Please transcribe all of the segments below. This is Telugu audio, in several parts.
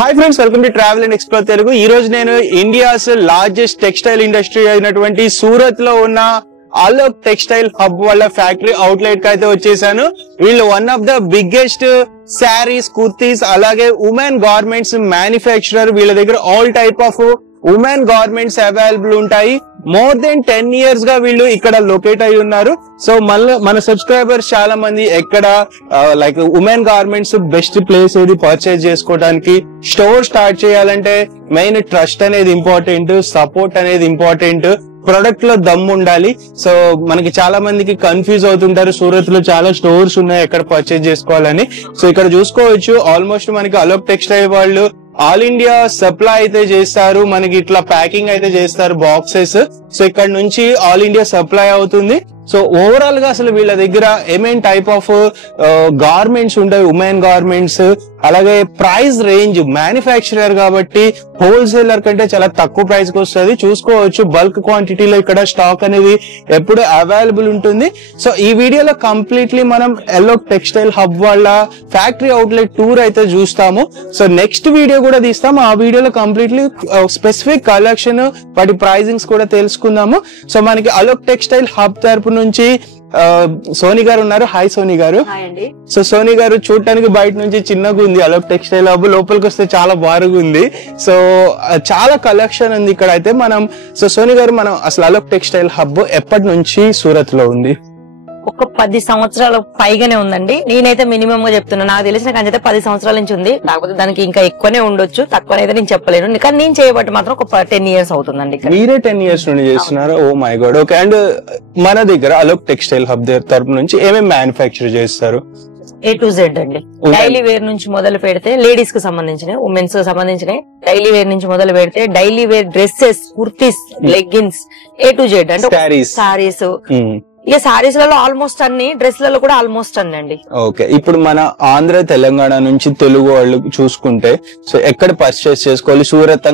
Hi friends, welcome to travel and explore Telugu. ఈ రోజు నేను ఇండియాస్ లార్జెస్ట్ టెక్స్టైల్ ఇండస్ట్రీ అయినటువంటి సూరత్ లో ఉన్న అలోక్ టెక్స్టైల్ హబ్ వాళ్ళ ఫ్యాక్టరీ అవుట్లెట్ కి అయితే వచ్చేసాను. వీళ్ళు one of the biggest saris, kurtis అలాగే ఉమెన్ గార్మెంట్స్ మ్యానుఫ్యాక్చరర్. వీళ్ళ దగ్గర all type of women garments available ఉంటాయి. మోర్ దెన్ 10 years గా వీళ్ళు ఇక్కడ లొకేట్ అయి ఉన్నారు. సో మన సబ్స్క్రైబర్స్ చాలా మంది ఎక్కడ like women garments best place ఏది పర్చేజ్ చేసుకోవడానికి, స్టోర్ స్టార్ట్ చేయాలంటే మెయిన్ ట్రస్ట్ అనేది ఇంపార్టెంట్, సపోర్ట్ అనేది ఇంపార్టెంట్, ప్రొడక్ట్ లో దమ్ము ఉండాలి. సో మనకి చాలా మందికి కన్ఫ్యూజ్ అవుతుంటారు, సూరత్ లో చాలా స్టోర్స్ ఉన్నాయి ఎక్కడ పర్చేజ్ చేసుకోవాలని. సో ఇక్కడ చూసుకోవచ్చు, ఆల్మోస్ట్ మనకి అలోక్ టెక్స్టైల్ వాళ్ళు ఆల్ ఇండియా సప్లై అయితే చేస్తారు. మనకి ఇట్లా ప్యాకింగ్ అయితే చేస్తారు బాక్సెస్. సో ఇక్కడ నుంచి ఆల్ ఇండియా సప్లై అవుతుంది. సో ఓవరాల్ గా అసలు వీళ్ళ దగ్గర ఏమేం టైప్ ఆఫ్ గార్మెంట్స్ ఉంటాయి, ఉమెన్ గార్మెంట్స్, అలాగే ప్రైస్ రేంజ్, మ్యానుఫ్యాక్చరర్ కాబట్టి హోల్సేలర్ కంటే చాలా తక్కువ ప్రైస్ కి వస్తుంది. చూసుకోవచ్చు బల్క్ క్వాంటిటీలో ఇక్కడ స్టాక్ అనేది ఎప్పుడు అవైలబుల్ ఉంటుంది. సో ఈ వీడియోలో కంప్లీట్లీ మనం అలోక్ టెక్స్టైల్ హబ్ వాళ్ళ ఫ్యాక్టరీ అవుట్లెట్ టూర్ అయితే చూస్తాము. సో నెక్స్ట్ వీడియో కూడా తీస్తాము. ఆ వీడియోలో కంప్లీట్లీ స్పెసిఫిక్ కలెక్షన్, వాటి ప్రైజింగ్స్ కూడా తెలుసుకుందాము. సో మనకి అలోక్ టెక్స్టైల్ హబ్ తరపు నుంచి సోని గారు ఉన్నారు. హాయ్ సోని గారు. సో సోని గారు, చూడటానికి బయట నుంచి చిన్నగా ఉంది అలోక్ టెక్స్టైల్ హబ్, లోపలికి వస్తే చాలా బారుగా ఉంది. సో చాలా కలెక్షన్ ఉంది ఇక్కడ అయితే మనం. సో సోని గారు, మనం అసలు అలోక్ టెక్స్టైల్ హబ్ ఎప్పటి నుంచి సూరత్ లో ఉంది? ఒక 10 సంవత్సరాల పైగానే ఉందండి. నేనైతే మినిమం గా చెప్తున్నా, నాకు తెలిసిన కంటే 10 సంవత్సరాల నుంచి ఉంది. కాకపోతే దానికి ఇంకా ఎక్కువనే ఉండొచ్చు, తక్కువనైతే నేను చెప్పలేను. కానీ నేను చేయబట్టి మాత్రం ఒక 10 years అవుతుందండి. మీరే 10 years నుండి చేస్తున్నారు? Oh my god. Okay. And మన దగ్గర అలోక్ టెక్స్టైల్ హబ్ తరపు నుంచి ఏమేమి మ్యానుఫ్యాక్చర్ చేస్తారు? A to Z అండి. డైలీ వేర్ నుంచి మొదలు పెడితే లేడీస్ కి సంబంధించినవి, ఉమెన్స్ కి సంబంధించినవి, డైలీ వేర్ నుంచి మొదలు పెడితే daily wear dresses, kurtis, leggings, A to Z అంటే సారీస్. ఇక సారీస్ లలో ఆల్మోస్ట్ అన్ని, డ్రెస్లలో కూడా ఆల్మోస్ట్ అన్ని అండి. ఓకే. ఇప్పుడు మన ఆంధ్ర తెలంగాణ నుంచి తెలుగు వాళ్ళు చూసుకుంటే, సో ఎక్కడ పర్చేస్ చేసుకోవాలి? సూరత్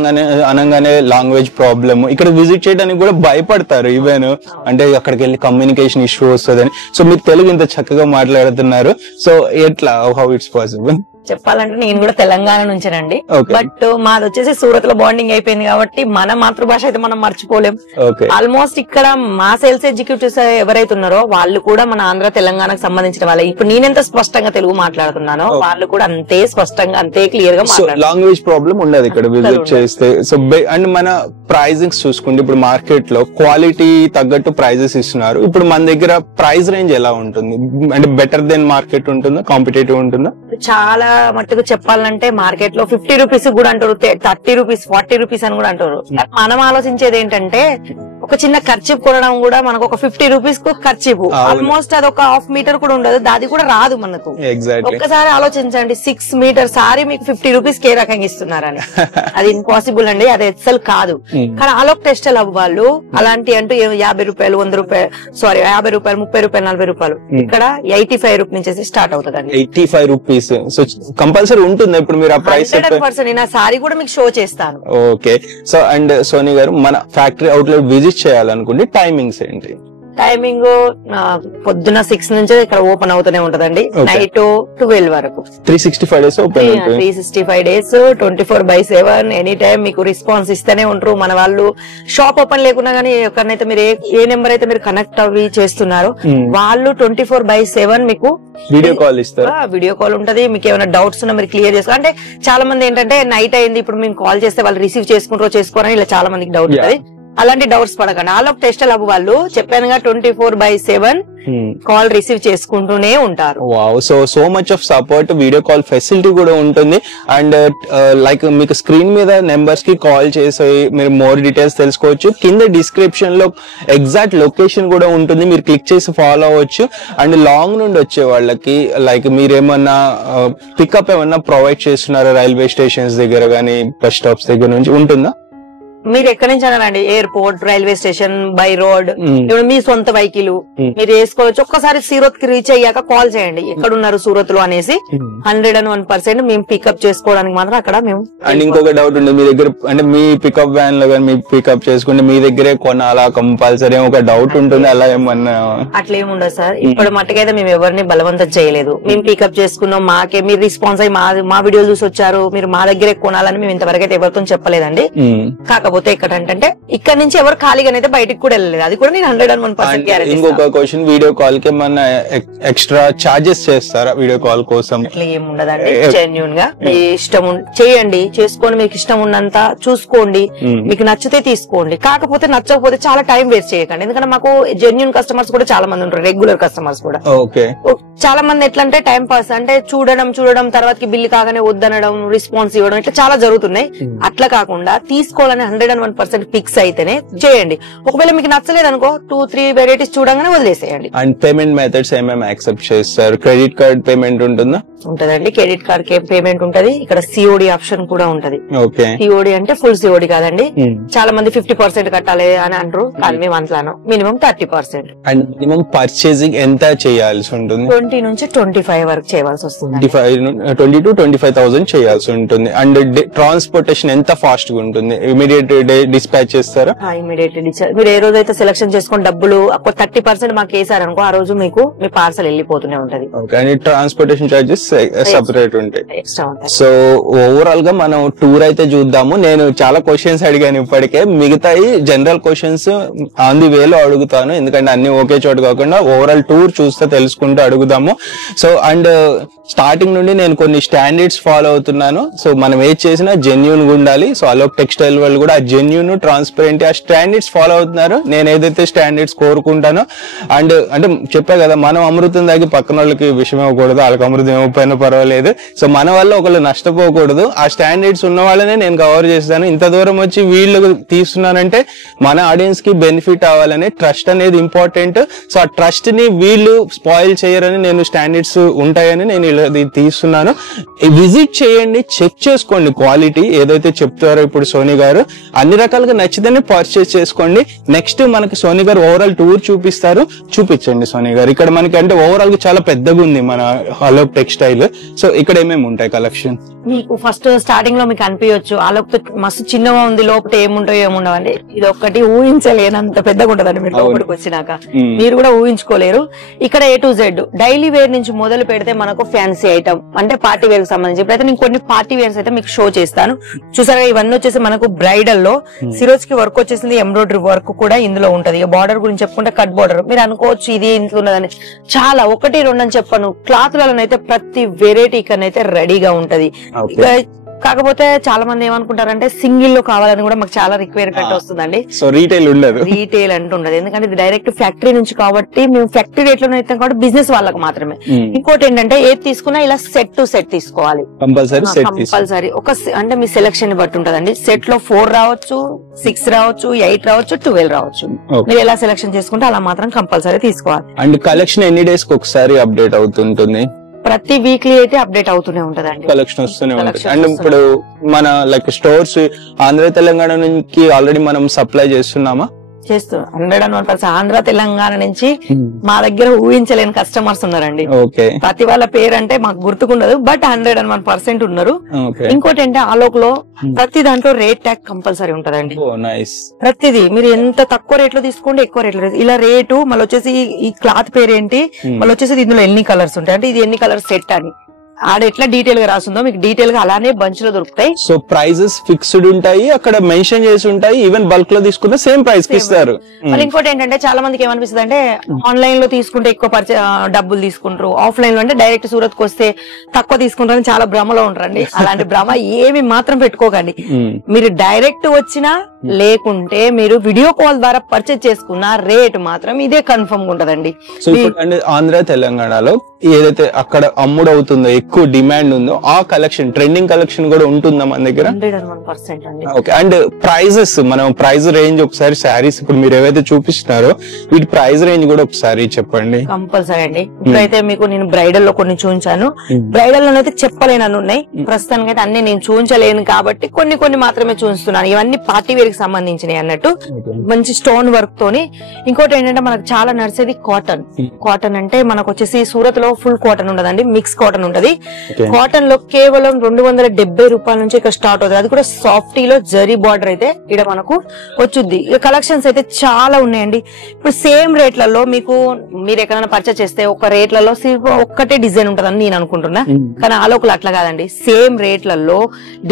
అనగానే లాంగ్వేజ్ ప్రాబ్లమ్, ఇక్కడ విజిట్ చేయడానికి కూడా భయపడతారు ఈవెన్, అంటే అక్కడికి వెళ్ళి కమ్యూనికేషన్ ఇష్యూ వస్తుందని. సో మీరు తెలుగు ఇంత చక్కగా మాట్లాడుతున్నారు, సో ఎట్లా, హౌ ఇట్స్ పాసిబుల్? చెప్పాలంటే నేను కూడా తెలంగాణ నుంచేనండి, బట్ మాది వచ్చేసి సూరత్ లో బాండింగ్ అయిపోయింది కాబట్టి మన మాతృభాష అయితే మనం మర్చిపోలేం. ఆల్మోస్ట్ ఇక్కడ మా సేల్స్ ఎగ్జిక్యూటివ్స్ ఎవరైతే ఉన్నారో వాళ్ళు కూడా మన ఆంధ్ర తెలంగాణకు సంబంధించిన వాళ్ళే. ఇప్పుడు నేనెంత స్పష్టంగా తెలుగు మాట్లాడుతున్నానో వాళ్ళు కూడా అంతే స్పష్టంగా, అంతే క్లియర్ గా మాట్లాడుతున్నారు. లాంగ్వేజ్ ప్రాబ్లం ఉండదు ఇక్కడ విజిట్ చేస్తే. సో అండ్ మన ప్రైజింగ్స్ చూసుకుంటే ఇప్పుడు మార్కెట్ లో క్వాలిటీ తగ్గట్టు ప్రైజెస్ ఇస్తున్నారు. ఇప్పుడు మన దగ్గర ప్రైస్ రేంజ్ ఎలా ఉంటుంది? అంటే బెటర్ దెన్ మార్కెట్ ఉంటుందా, కాంపిటేటివ్ ఉంటుందా? చాలా మట్టుకు చెప్పాలంటే మార్కెట్ లో 50 రూపీస్ కూడా అంటారు, 30 రూపీస్, 40 రూపీస్ అని కూడా అంటారు. మనం ఆలోచించేది ఏంటంటే, ఒక చిన్న ఖర్చు కొనడం కూడా మనకు ఒక 50 రూపీస్ కు ఖర్చు, ఆల్మోస్ట్ అది ఒక 1/2 మీటర్ కూడా ఉండదు, అది కూడా రాదు మనకు. ఒక్కసారి ఆలోచించండి, 6 మీటర్ సారీ మీకు 50 రూపీస్ కే రకంగా ఇస్తున్నారని. అది ఇంపాసిబుల్ అండి, అది అసలు కాదు. కానీ అలోక్ టెక్స్టైల్ హబ్ వాళ్ళు అలాంటి అంటూ 50 రూపాయలు, 100 రూపాయలు, సారీ 50 రూపాయలు, 30 రూపాయలు, 40 రూపాయలు, ఇక్కడ 85 రూపీస్ నుంచి స్టార్ట్ అవుతుంది. 85 రూపీస్ కంపల్సరీ ఉంటుంది. ఇప్పుడు మీరు ఆ ప్రైస్ 100% నేను ఆ సారీ కూడా మీకు షో చేస్తాను. ఓకే. సో అండ్ సోని గారు, మన ఫ్యాక్టరీ అవుట్లెట్ విజిట్ చేయాలనుకుంటే టైమింగ్స్ ఏంటి? టైమింగ్ పొద్దున 6 నుంచి ఇక్కడ ఓపెన్ అవుతూనే ఉంటదండి, నైట్ 12 వరకు. 365 days ఓపెన్ ఉంటుంది. 365 days 24/7 ఎనీ టైం మీకు రెస్పాన్స్ ఇస్తూనే ఉంటారు మన వాళ్ళు. షాప్ ఓపెన్ లేకున్నా గానీ ఎక్కడైతే మీరు ఏ నెంబర్ అయితే మీరు కనెక్ట్ అవి చేస్తున్నారో వాళ్ళు 24/7 మీకు వీడియో కాల్ ఇస్తారు. వీడియో కాల్ ఉంటది. మీకు ఏమైనా డౌట్స్ ఉన్నా మీరు క్లియర్ చేసుకోవాలి. అంటే చాలా మంది ఏంటంటే నైట్ అయింది, ఇప్పుడు మేము కాల్ చేస్తే వాళ్ళు రిసీవ్ చేసుకుంటారో చేసుకోరని ఇలా చాలా మందికి డౌట్ ఉంటది. అలాంటి డౌట్స్ పడకండి. అలోక్ టెక్స్టైల్ హబ్ వాళ్ళు చెప్పానుగా 24/7 కాల్ రిసీవ్ చేసుకుంటూనే ఉంటారు. Wow. So much of support, video call facility కూడా ఉంటుంది. అండ్ లైక్ మీకు స్క్రీన్ మీద నెంబర్స్ కి కాల్ చేసి మీరు మోర్ డీటెయిల్స్ తెలుసుకోవచ్చు. కింద డిస్క్రిప్షన్ లో ఎగ్జాక్ట్ లొకేషన్ కూడా ఉంటుంది, మీరు క్లిక్ చేసి ఫాలో అవ్వచ్చు. అండ్ లాంగ్ నుండి వచ్చే వాళ్ళకి లైక్ మీరేమన్నా పికప్ ఏమన్నా ప్రొవైడ్ చేస్తున్నారా రైల్వే స్టేషన్స్ దగ్గర గానీ బస్ స్టాప్స్ దగ్గర నుంచి ఉంటుందా? మీరు ఎక్కడి నుంచి అన్నారండి, airport, railway station, by road, ఇప్పుడు మీ సొంత వెహికల్ మీరు వేసుకోవచ్చు. ఒక్కసారి సూరత్ కి రీచ్ అయ్యాక కాల్ చేయండి ఎక్కడున్నారు సూరత్ లో అనేసి. 101% మేము పికప్ చేసుకోవడానికి మాత్రం అక్కడ మేము. అండ్ ఇంకొక డౌట్ ఉంది, మీ దగ్గర అంటే మీ పికప్ వ్యాన్ లో కానీ మీ పికప్ చేసుకుంటే మీ దగ్గరే కొనాలా కంపల్సరీ ఒక డౌట్ ఉంటుంది, అలా ఏమన్నా? అట్లా ఏముండదు సార్, ఇప్పుడు మట్టుకైతే మేము ఎవరిని బలవంతం చేయలేదు. మేము పికప్ చేసుకున్నాం, మాకే మీరు రెస్పాన్స్ అయ్యి మా వీడియోలు చూసి వచ్చారు, మీరు మా దగ్గరే కొనాలని మేము ఇంతవరకు అయితే ఎవరితో చెప్పలేదండి. కాకపోతే ఎక్కడంటే ఇక్కడ నుంచి ఎవరు ఖాళీగానైతే బయటికి కూడా వెళ్ళలేదు, అది కూడా నేను 101% గ్యారెంటీ. ఇంకొక క్వశ్చన్, వీడియో కాల్ కి మన ఎక్స్ట్రా చార్జెస్ చేస్తారా వీడియో కాల్ కోసం? అట్లా ఏముండదండి, జెన్యూన్ గా మీ ఇష్టం చేయండి, చేసుకొని మీకు ఇష్టం ఉన్నంత చూసుకోండి, మీకు నచ్చితే తీసుకోండి. కాకపోతే నచ్చకపోతే చాలా టైం వేస్ట్ చేయకండి, ఎందుకంటే మాకు జెన్యూన్ కస్టమర్స్ కూడా చాలా మంది ఉంటారు, రెగ్యులర్ కస్టమర్స్ కూడా. ఓకే, చాలా మంది ఎట్లా అంటే టైం పాస్ అంటే చూడడం తర్వాతకి బిల్లు కాగానే వద్దనడం, రెస్పాన్స్ ఇవ్వడం, ఇట్లా చాలా జరుగుతున్నాయి. అట్లా కాకుండా తీసుకోవాలని 101% ఫిక్స్ అయితేనే చేయండి. ఒకవేళ మీకు నచ్చలేదు అనుకో 2-3 వెరైటీస్ చూడంగానే వదిలేసేయండి. అండ్ పేమెంట్ మెథడ్స్ ఏమేమి యాక్సెప్ట్ చేస్తారు? క్రెడిట్ కార్డ్ పేమెంట్ ఉంటుందా? ఉంటదండి, క్రెడిట్ కార్డ్ పేమెంట్ ఉంటది. ఇక్కడ సిఓడి ఆప్షన్ కూడా ఉంటది. ఓకే, సిఓడి అంటే ఫుల్ సిఓడి కాదండి. చాలా మంది 50% కట్టాలి అని అంటారు, కానీ మేము అంట్లాను మినిమం 30%. అండ్ మినిమం పర్చేసింగ్ ఎంత చేయాల్సి ఉంటుంది? 20 నుంచి 25 వరకు చేయవలసి వస్తుంది. 20 to 25,000 చేయాల్సి ఉంటుంది. అండ్ ట్రాన్స్పోర్టేషన్ ఎంత ఫాస్ట్ గా ఉంటుంది? ఇమీడియట్ డిస్పాచ్ చేస్తారా? Immediate dispatch. మీరు ఏ రోజు అయితే సెలెక్షన్ చేసుకుని డబ్బులు 30% మాకు వేసారనుకో, ఆ రోజు మీకు మీ పార్సల్ వెళ్ళిపోతూనే ఉంటది. అండ్ ట్రాన్స్పోర్టేషన్ చార్జెస్ సెపరేట్ ఉంటాయి, ఎక్స్ట్రా ఉంటాయి. సో ఓవరాల్ గా మనం టూర్ అయితే చూద్దాము. నేను చాలా క్వశ్చన్స్ అడిగాను ఇప్పటికే, మిగతాయి జనరల్ క్వశ్చన్స్ ఆన్ ది వేలో అడుగుతాను, ఎందుకంటే అన్ని ఒకే చోట కాకుండా ఓవరాల్ టూర్ చూస్తే తెలుసుకుంటూ అడుగుదాము. సో అండ్ స్టార్టింగ్ నుండి నేను కొన్ని స్టాండర్డ్స్ ఫాలో అవుతున్నాను. సో మనం ఏది చేసినా జెన్యూన్ గా ఉండాలి. సో అలోక్ టెక్స్టైల్ వాళ్ళు కూడా ఆ జెన్యూన్, ట్రాన్స్పరెంట్, ఆ స్టాండర్డ్స్ ఫాలో అవుతున్నారు. నేను ఏదైతే స్టాండర్డ్స్ కోరుకుంటానో, అండ్ అంటే చెప్పా కదా, మనం అమృతం దాగి పక్కన వాళ్ళకి విషయం ఇవ్వకూడదు, వాళ్ళకి అమృతం ఇవ్వకపోయినా పర్వాలేదు. సో మన వల్ల ఒకళ్ళు నష్టపోకూడదు, ఆ స్టాండర్డ్స్ ఉన్న వాళ్ళనే నేను కవర్ చేస్తాను. ఇంత దూరం వచ్చి వీళ్ళు తీస్తున్నానంటే మన ఆడియన్స్ కి బెనిఫిట్ అవ్వాలని, ట్రస్ట్ అనేది ఇంపార్టెంట్. సో ఆ ట్రస్ట్ ని వీళ్ళు స్పాయిల్ చేయరని, నేను స్టాండర్డ్స్ ఉంటాయని నేను తీస్తున్నాను. విజిట్ చేయండి, చెక్ చేసుకోండి క్వాలిటీ ఏదైతే చెప్తారో ఇప్పుడు సోనీ గారు, అన్ని రకాలుగా నచ్చితేనే పర్చేస్ చేసుకోండి. నెక్స్ట్ మనకి సోనీ గారు ఓవరాల్ టూర్ చూపిస్తారు, చూపించండి సోనీ గారు. ఇక్కడ మనకి అంటే ఓవరాల్ గా చాలా పెద్దగా ఉంది మన అలోక్ టెక్స్టైల్. సో ఇక్కడ ఏమేమి ఉంటాయి కలెక్షన్? మీకు ఫస్ట్ స్టార్టింగ్ లో మీకు అనిపించచ్చు అలోక్ మస్తు చిన్నగా ఉంది, లోపల ఏముంటాయో ఏముండవండి. ఇది ఒక్కటి ఊహించలేనంత పెద్దగా ఉంటదండి మీరు లోపలికి వచ్చినాక, మీరు కూడా ఊహించుకోలేరు. ఇక్కడ A to Z daily wear నుంచి మొదలు పెడితే మనకు ఫ్యాన్సీ ఐటమ్ అంటే పార్టీ వేర్ కి సంబంధించి. ఇప్పుడైతే నేను కొన్ని పార్టీ వేర్స్ అయితే మీకు షో చేస్తాను. చూసారా, ఇవన్నీ వచ్చేసి మనకు బ్రైడల్ లో సిరోజ్ కి వర్క్ వచ్చేసింది, ఎంబ్రాయిడరీ వర్క్ కూడా ఇందులో ఉంటది. బార్డర్ గురించి చెప్పుకుంటే కట్ బార్డర్, మీరు అనుకోవచ్చు ఇది ఇంట్లో ఉన్నదని, చాలా 1-2 అని చెప్పను. క్లాత్ లలోనైతే ప్రతి వెరైటీ కనైతే రెడీగా ఉంటది. కాకపోతే చాలా మంది ఏమనుకుంటారంటే సింగిల్ లో కావాలని కూడా మాకు చాలా రిక్వైర్మెంట్ వస్తుందండి. సో రీటైల్ ఉండదు, రీటైల్ అంటుండదు, ఎందుకంటే ఇది డైరెక్ట్ ఫ్యాక్టరీ నుంచి కాబట్టి మేము ఫ్యాక్టరీ రేట్ లోనే ఇస్తాం కాబట్టి బిజినెస్ వాళ్ళకి మాత్రమే. ఇంకోటి ఏంటంటే ఏది తీసుకున్నా ఇలా సెట్ టు సెట్ తీసుకోవాలి కంపల్సరీ. అంటే మీ సెలెక్షన్ ని బట్టి ఉంటదండి. సెట్ లో 4 రావచ్చు, 6 రావచ్చు, 8 రావచ్చు, 12 రావచ్చు. మీరు ఎలా సెలెక్షన్ చేసుకుంటే అలా మాత్రం కంపల్సరీ తీసుకోవాలి. అండ్ కలెక్షన్ ఎన్ని డేస్ కి ఒకసారి అప్డేట్ అవుతుంటుంది? ప్రతి వీక్లీ అయితే అప్డేట్ అవుతూనే ఉంటదండి, కలెక్షన్ వస్తూనే ఉంటుంది. అండ్ ఇప్పుడు మన లైక్ స్టోర్స్ ఆంధ్ర తెలంగాణ నుంచి ఆల్రెడీ మనం సప్లై చేస్తున్నామా? చేస్తున్నాం 101%. ఆంధ్ర తెలంగాణ నుంచి మా దగ్గర ఊహించలేని కస్టమర్స్ ఉన్నారండి. ప్రతి వాళ్ళ పేరు అంటే మాకు గుర్తుకుండదు, బట్ 101% ఉన్నారు. ఇంకోటి అంటే ఆలోక్ లో ప్రతి దాంట్లో రేట్ ట్యాగ్ కంపల్సరీ ఉంటదండి. ప్రతిదీ మీరు ఎంత తక్కువ రేట్ లో తీసుకోండి, ఎక్కువ రేట్ లో ఇలా రేటు, మళ్ళీ వచ్చేసి ఈ క్లాత్ పేరు ఏంటి, మళ్ళీ వచ్చేసి ఇందులో ఎన్ని కలర్స్ ఉంటాయి, అంటే ఇది ఎన్ని కలర్ సెట్ అని ఆడ ఎట్లా డీటెయిల్ గా రాస్తుందో మీకు డీటెయిల్ గా అలానే బంచ్ లో దొరుకుతాయి. సో ప్రైజెస్ ఫిక్స్డ్ ఉంటాయి, అక్కడ మెన్షన్ చేసి ఉంటాయి. ఈవెన్ బల్క్ లో తీసుకుంటే సేమ్ ప్రైస్ కి ఇస్తారు. మళ్ళీ ఇంకోటి ఏంటంటే చాలా మందికి ఏమనిపిస్తుంది అంటే ఆన్లైన్ లో తీసుకుంటే ఎక్కువ డబ్బులు తీసుకుంటారు, ఆఫ్లైన్ లో అంటే డైరెక్ట్ సూరత్ కు వస్తే తక్కువ తీసుకుంటారని చాలా భ్రమలో ఉంటారండి. అలాంటి భ్రమ ఏమి మాత్రం పెట్టుకోకండి. మీరు డైరెక్ట్ వచ్చినా లేకుంటే మీరు వీడియో కాల్ ద్వారా పర్చేజ్ చేసుకున్న రేట్ మాత్రం ఇదే కన్ఫర్మ్ ఉంటదండి. సో ఆంధ్ర తెలంగాణలో ఏదైతే అక్కడ అమ్ముడు అవుతుందో, ఎక్కువ డిమాండ్ ఉందో ఆ కలెక్షన్, ట్రెండింగ్ కలెక్షన్ కూడా ఉంటుందా మన దగ్గర? 101% అండి. ఓకే. అండ్ ప్రైజెస్, మనం ప్రైస్ రేంజ్ ఒకసారి శారీస్ ఇప్పుడు మీరు ఏవైతే చూపిస్తున్నారో వీటి ప్రైస్ రేంజ్ కూడా ఒకసారి చెప్పండి. కంపల్సరీ అండి. ఇప్పుడైతే మీకు నేను బ్రైడల్ లో కొన్ని చూపించాను, బ్రైడల్ లో అయితే చెప్పలేనని ఉన్నాయి. ప్రస్తుతానికి అయితే అన్ని నేను చూపించలేను కాబట్టి కొన్ని మాత్రమే చూపిస్తున్నాను. ఇవన్నీ పార్టీ వేర్ కి సంబంధించినవి అన్నట్టు, మంచి స్టోన్ వర్క్ తోని. ఇంకోటి ఏంటంటే మనకు చాలా నడిచేది కాటన్. కాటన్ అంటే మనకు వచ్చేసి సూరత్ లో ఫుల్ కాటన్ ఉండదండి, మిక్స్ కాటన్ ఉంటది. కాటన్ లో కేవలం 270 రూపాయల నుంచి ఇక్కడ స్టార్ట్ అవుతుంది. అది కూడా సాఫ్టీ లో జరీ బార్డర్ అయితే ఇక్కడ మనకు వచ్చుద్ది. ఇక కలెక్షన్స్ అయితే చాలా ఉన్నాయండి. ఇప్పుడు సేమ్ రేట్లలో మీకు మీరు ఎక్కడైనా పర్చేస్ చేస్తే ఒక రేట్లలో ఒక్కటే డిజైన్ ఉంటదని నేను అనుకుంటున్నా, కానీ ఆలోకలు అట్లా కాదండి. సేమ్ రేట్లలో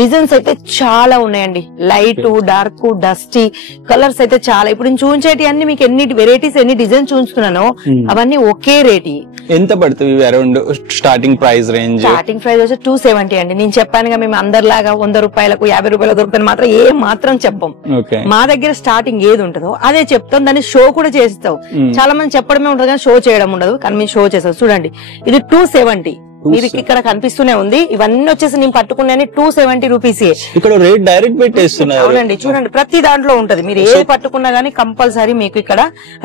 డిజైన్స్ అయితే చాలా ఉన్నాయండి. లైట్, డార్క్, డస్టీ కలర్స్ అయితే చాలా. ఇప్పుడు నేను చూపించేటి అన్ని మీకు ఎన్ని వెరైటీస్ ఎన్ని డిజైన్ చూస్తున్నానో అవన్నీ ఒకే రేట్. ఎంత పడుతుంది around starting price range? Starting price వచ్చి 270 అండి. నేను చెప్పానుగా మేము అందరిలాగా 100 రూపాయలకు 50 రూపాయలు దొరుకుతాయి మాత్రం ఏం మాత్రం చెప్పం. మా దగ్గర స్టార్టింగ్ ఏది ఉంటుందో అదే చెప్తాం, దాన్ని షో కూడా చేస్తాం. చాలా మంది చెప్పడమే ఉంటది కానీ షో చేయడం ఉండదు, కానీ మేము షో చేస్తాం. చూడండి ఇది 270 మీరు ఇక్కడ కనిపిస్తూనే ఉంది. ఇవన్నీ వచ్చేసి నేను పట్టుకున్నాను 270 రూపీస్. ఇక్కడ రేట్ డైరెక్ట్ పెట్టేస్తున్నారు. అవునండి, చూడండి ప్రతి దాంట్లో ఉంటది. మీరు ఏ పట్టుకున్నా గానీ కంపల్సరీ మీకు ఇక్కడ